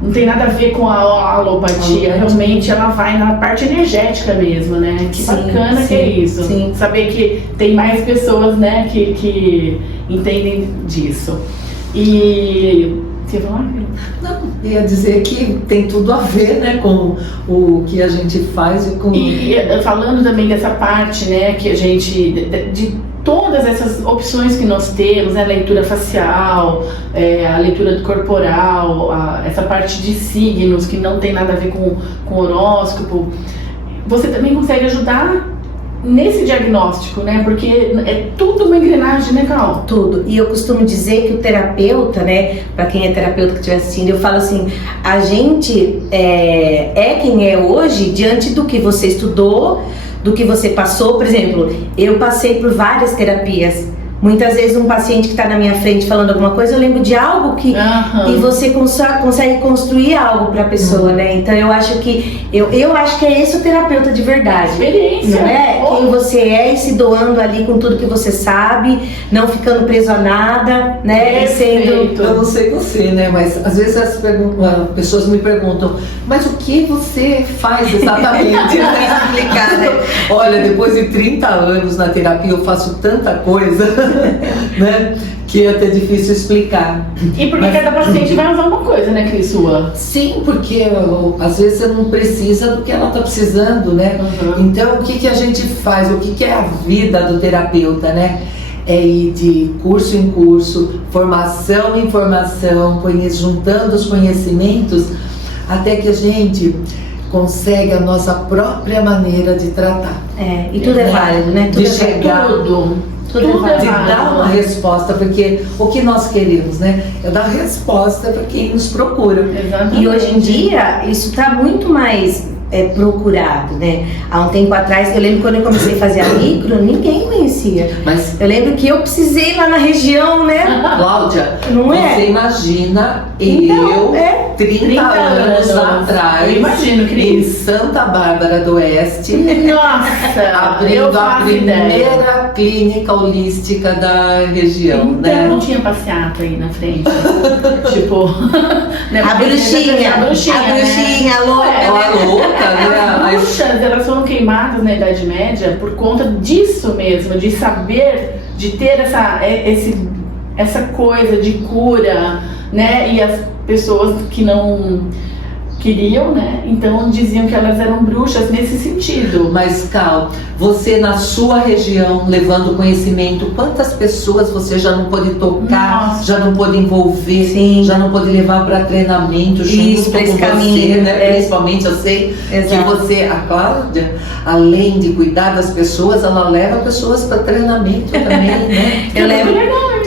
não tem nada a ver com a alopatia, realmente ela vai na parte energética mesmo, né? Que bacana que é isso. Sim. Saber que tem mais pessoas, né, que entendem disso. E você ia falar? Não, ia dizer que tem tudo a ver, né, com o que a gente faz e com... E falando também dessa parte, né, que a gente... de todas essas opções que nós temos, né, a leitura facial, a leitura corporal, essa parte de signos que não tem nada a ver com horóscopo, você também consegue ajudar nesse diagnóstico, né? Porque é tudo uma engrenagem, né, Carol? Tudo. E eu costumo dizer que o terapeuta, né, para quem é terapeuta que estiver assistindo, eu falo assim, a gente é quem é hoje diante do que você estudou, do que você passou. Por exemplo, eu passei por várias terapias. Muitas vezes um paciente que está na minha frente falando alguma coisa, eu lembro de algo que e você consegue construir algo para a pessoa, né? Então eu acho que é esse o terapeuta de verdade. Experiência. Não é? Quem você é e se doando ali com tudo que você sabe, não ficando preso a nada, né? E sendo... Eu não sei você, né? Mas às vezes as pessoas me perguntam, mas o que você faz exatamente? explicar, né? Olha, depois de 30 anos na terapia eu faço tanta coisa, né? Que é até difícil explicar. E porque cada paciente vai usar uma coisa, né, Cris, sua? Sim, porque às vezes você não precisa do que ela está precisando, né? Então o que a gente faz? O que é a vida do terapeuta, né? É ir de curso em curso, formação em formação, juntando os conhecimentos até que a gente consegue a nossa própria maneira de tratar. E tudo é válido, né? De chegar... Tudo é de válido. dar uma resposta, porque o que nós queremos, né? É dar resposta para quem nos procura. Exatamente. E hoje em dia, isso está muito mais procurado, né? Há um tempo atrás, eu lembro quando eu comecei a fazer a micro, ninguém conhecia. Mas eu lembro que eu precisei ir lá na região, né? Cláudia, Não você imagina Então, 30 anos atrás, eu imagino, em Cris. Santa Bárbara do Oeste, Nossa, abrindo a primeira clínica holística da região, então, né? não tinha passeata aí na frente. Tipo, né? A bruxinha, né? a louca. Ela é louca, né? As bruxas, elas foram queimadas na Idade Média por conta disso mesmo, de saber, de ter essa coisa de cura, né? E as pessoas que não queriam, né? Então diziam que elas eram bruxas nesse sentido. Mas, Cal, você na sua região, levando conhecimento, quantas pessoas você já não pôde tocar, Nossa. já não pôde envolver, Sim. já não pôde levar para treinamento Isso, junto pra com esse você, caminho, né? Principalmente eu sei Exato. que você, a Cláudia, além de cuidar das pessoas, ela leva pessoas para treinamento também, né? Eu lembro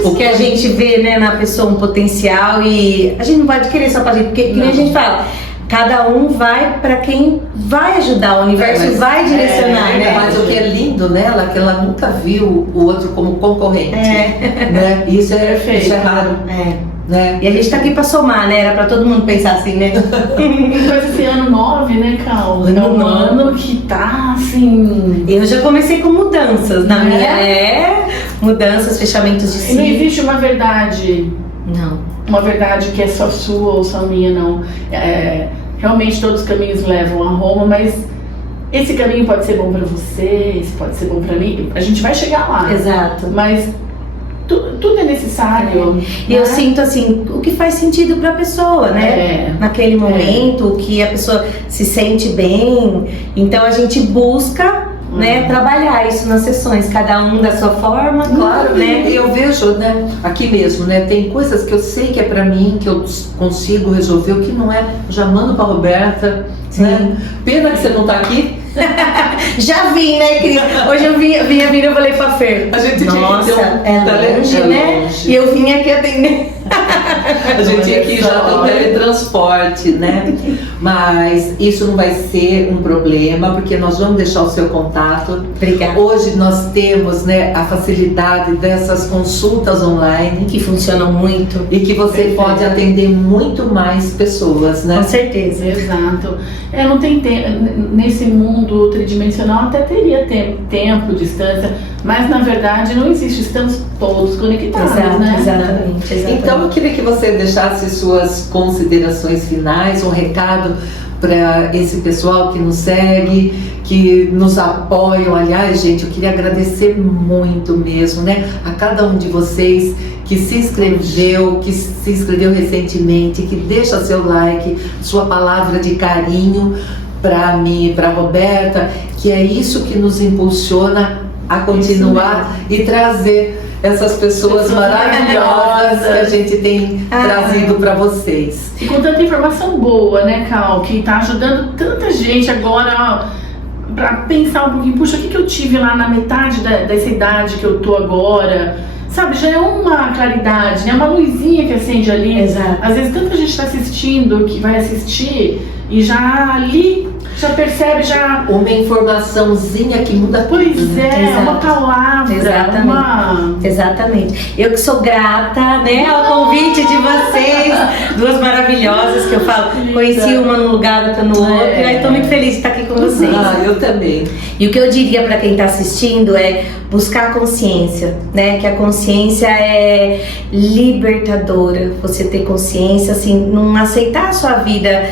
o que a gente vê, né, na pessoa um potencial, e a gente não pode querer só pra gente, porque que nem a gente fala, cada um vai para quem vai ajudar, o universo vai direcionar, né? Mas o que é lindo nela é que ela nunca viu o outro como concorrente, né? Isso é raro, né? E a gente tá aqui pra somar, né? Era pra todo mundo pensar assim, né? Depois esse ano 9, né, Cal? É um ano que tá assim. Eu já comecei com mudanças na minha. Mudanças, fechamentos de E não ciclo. existe uma verdade. Não. Uma verdade que é só sua ou só minha, não. Realmente todos os caminhos levam a Roma, mas esse caminho pode ser bom pra você, esse pode ser bom pra mim. A gente vai chegar lá. Exato. Mas tudo é necessário. E eu sinto assim, o que faz sentido pra pessoa, né? Naquele momento, que a pessoa se sente bem. Então a gente busca, né, trabalhar isso nas sessões, cada um da sua forma, Claro, né? E eu vejo, né, aqui mesmo, né, tem coisas que eu sei que é pra mim, que eu consigo resolver, o que não é, eu já mando pra Roberta, né? Pena que você não tá aqui. Já vim, né, Cris? Hoje eu vinha e eu falei pra Fer. A gente tinha que Nossa, ter um- é longe, é né? longe. E eu vim aqui atender. A gente aqui já tem teletransporte, né? Mas isso não vai ser um problema, porque nós vamos deixar o seu contato. Obrigada. Hoje nós temos, né, a facilidade dessas consultas online Que funcionam muito. e que você Perfeito. pode atender muito mais pessoas, né? Com certeza. Exato. Não tem tempo. Nesse mundo tridimensional até teria tempo, distância, mas na verdade não existe. Estamos todos conectados, né? Exatamente. Então eu queria que você deixasse suas considerações finais, um recado para esse pessoal que nos segue, que nos apoiam. Aliás, gente, eu queria agradecer muito mesmo, né, a cada um de vocês que se inscreveu recentemente, que deixa seu like, sua palavra de carinho para mim, para Roberta, que é isso que nos impulsiona a continuar e trazer essas pessoas maravilhosas que a gente tem trazido para vocês. E com tanta informação boa, né, Cal, que tá ajudando tanta gente agora para pensar um pouquinho, puxa, o que eu tive lá na metade dessa idade que eu tô agora? Sabe, já é uma claridade, né? Uma luzinha que acende ali. Exato. Às vezes tanta gente está assistindo, que vai assistir e já ali já percebe, já... Uma informaçãozinha que muda tudo. Pois é, Exato. uma palavra, Exatamente. Exatamente. Eu que sou grata, né, ao convite de vocês, duas maravilhosas que eu falo. Conheci uma num lugar, outra no outro. E estou muito feliz de estar aqui com vocês. Ah, eu também. E o que eu diria para quem está assistindo é buscar a consciência, né? Que a consciência é libertadora. Você ter consciência, assim, não aceitar a sua vida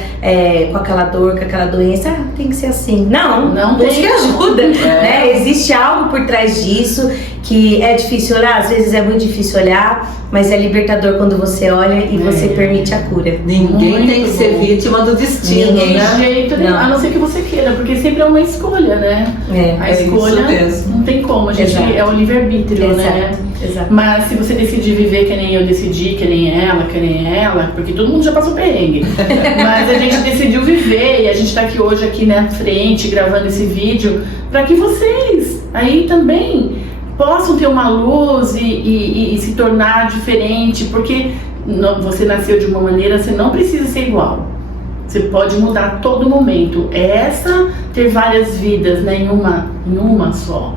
com aquela dor, com aquela doença. Tem que ser assim. Não busque tem. ajuda, né? Existe algo por trás disso que é difícil olhar. Às vezes é muito difícil olhar, mas é libertador quando você olha e você permite a cura. Ninguém Muito tem que ser bom. vítima do destino, Ninguém. né? De jeito nenhum, Não. a não ser que você queira, porque sempre é uma escolha, né? A É escolha isso mesmo. não tem como, a gente Exato. é o livre-arbítrio, né? Exato. Mas se você decidir viver que nem eu decidi, que nem ela, porque todo mundo já passou perrengue. Mas a gente decidiu viver e a gente tá aqui na frente gravando esse vídeo para que vocês aí também possam ter uma luz e se tornar diferente, porque você nasceu de uma maneira, você não precisa ser igual. Você pode mudar a todo momento. Ter várias vidas, né, em uma só.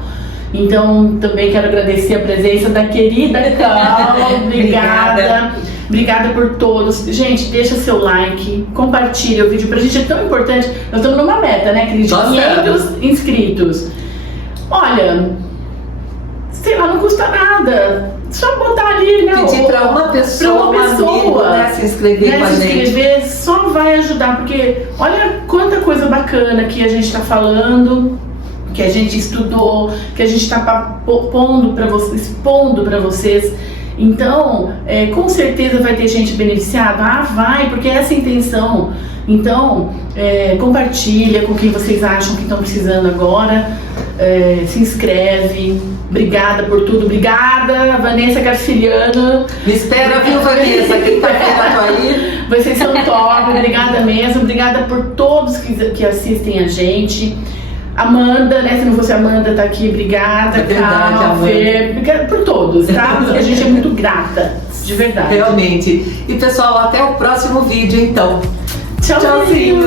Então, também quero agradecer a presença da querida Cal. Obrigada. Obrigada por todos. Gente, deixa seu like, compartilha o vídeo. Pra gente é tão importante. Nós estamos numa meta, né, Cris? De 500 inscritos. Olha, sei lá, não custa nada. Só botar ali, né? Pedir para uma pessoa, amigo, né, se inscrever com a se gente. inscrever só vai ajudar, porque olha quanta coisa bacana que a gente está falando, que a gente estudou, que a gente está expondo para vocês. Então, com certeza vai ter gente beneficiada. Vai, porque é essa a intenção. Então, compartilha com quem vocês acham que estão precisando agora. Se inscreve. Obrigada por tudo. Obrigada, Vanessa Garciliano. Me espera, viu, Vanessa? Quinta-feira tô aí. Vocês são top. Obrigada mesmo. Obrigada por todos que assistem a gente. Amanda, né? Se não fosse a Amanda, tá aqui. Obrigada, É verdade, Cal, Amanda. Fer. Obrigada por todos, tá? A gente é muito grata. De verdade. Realmente. E pessoal, até o próximo vídeo, então. Tchauzinho.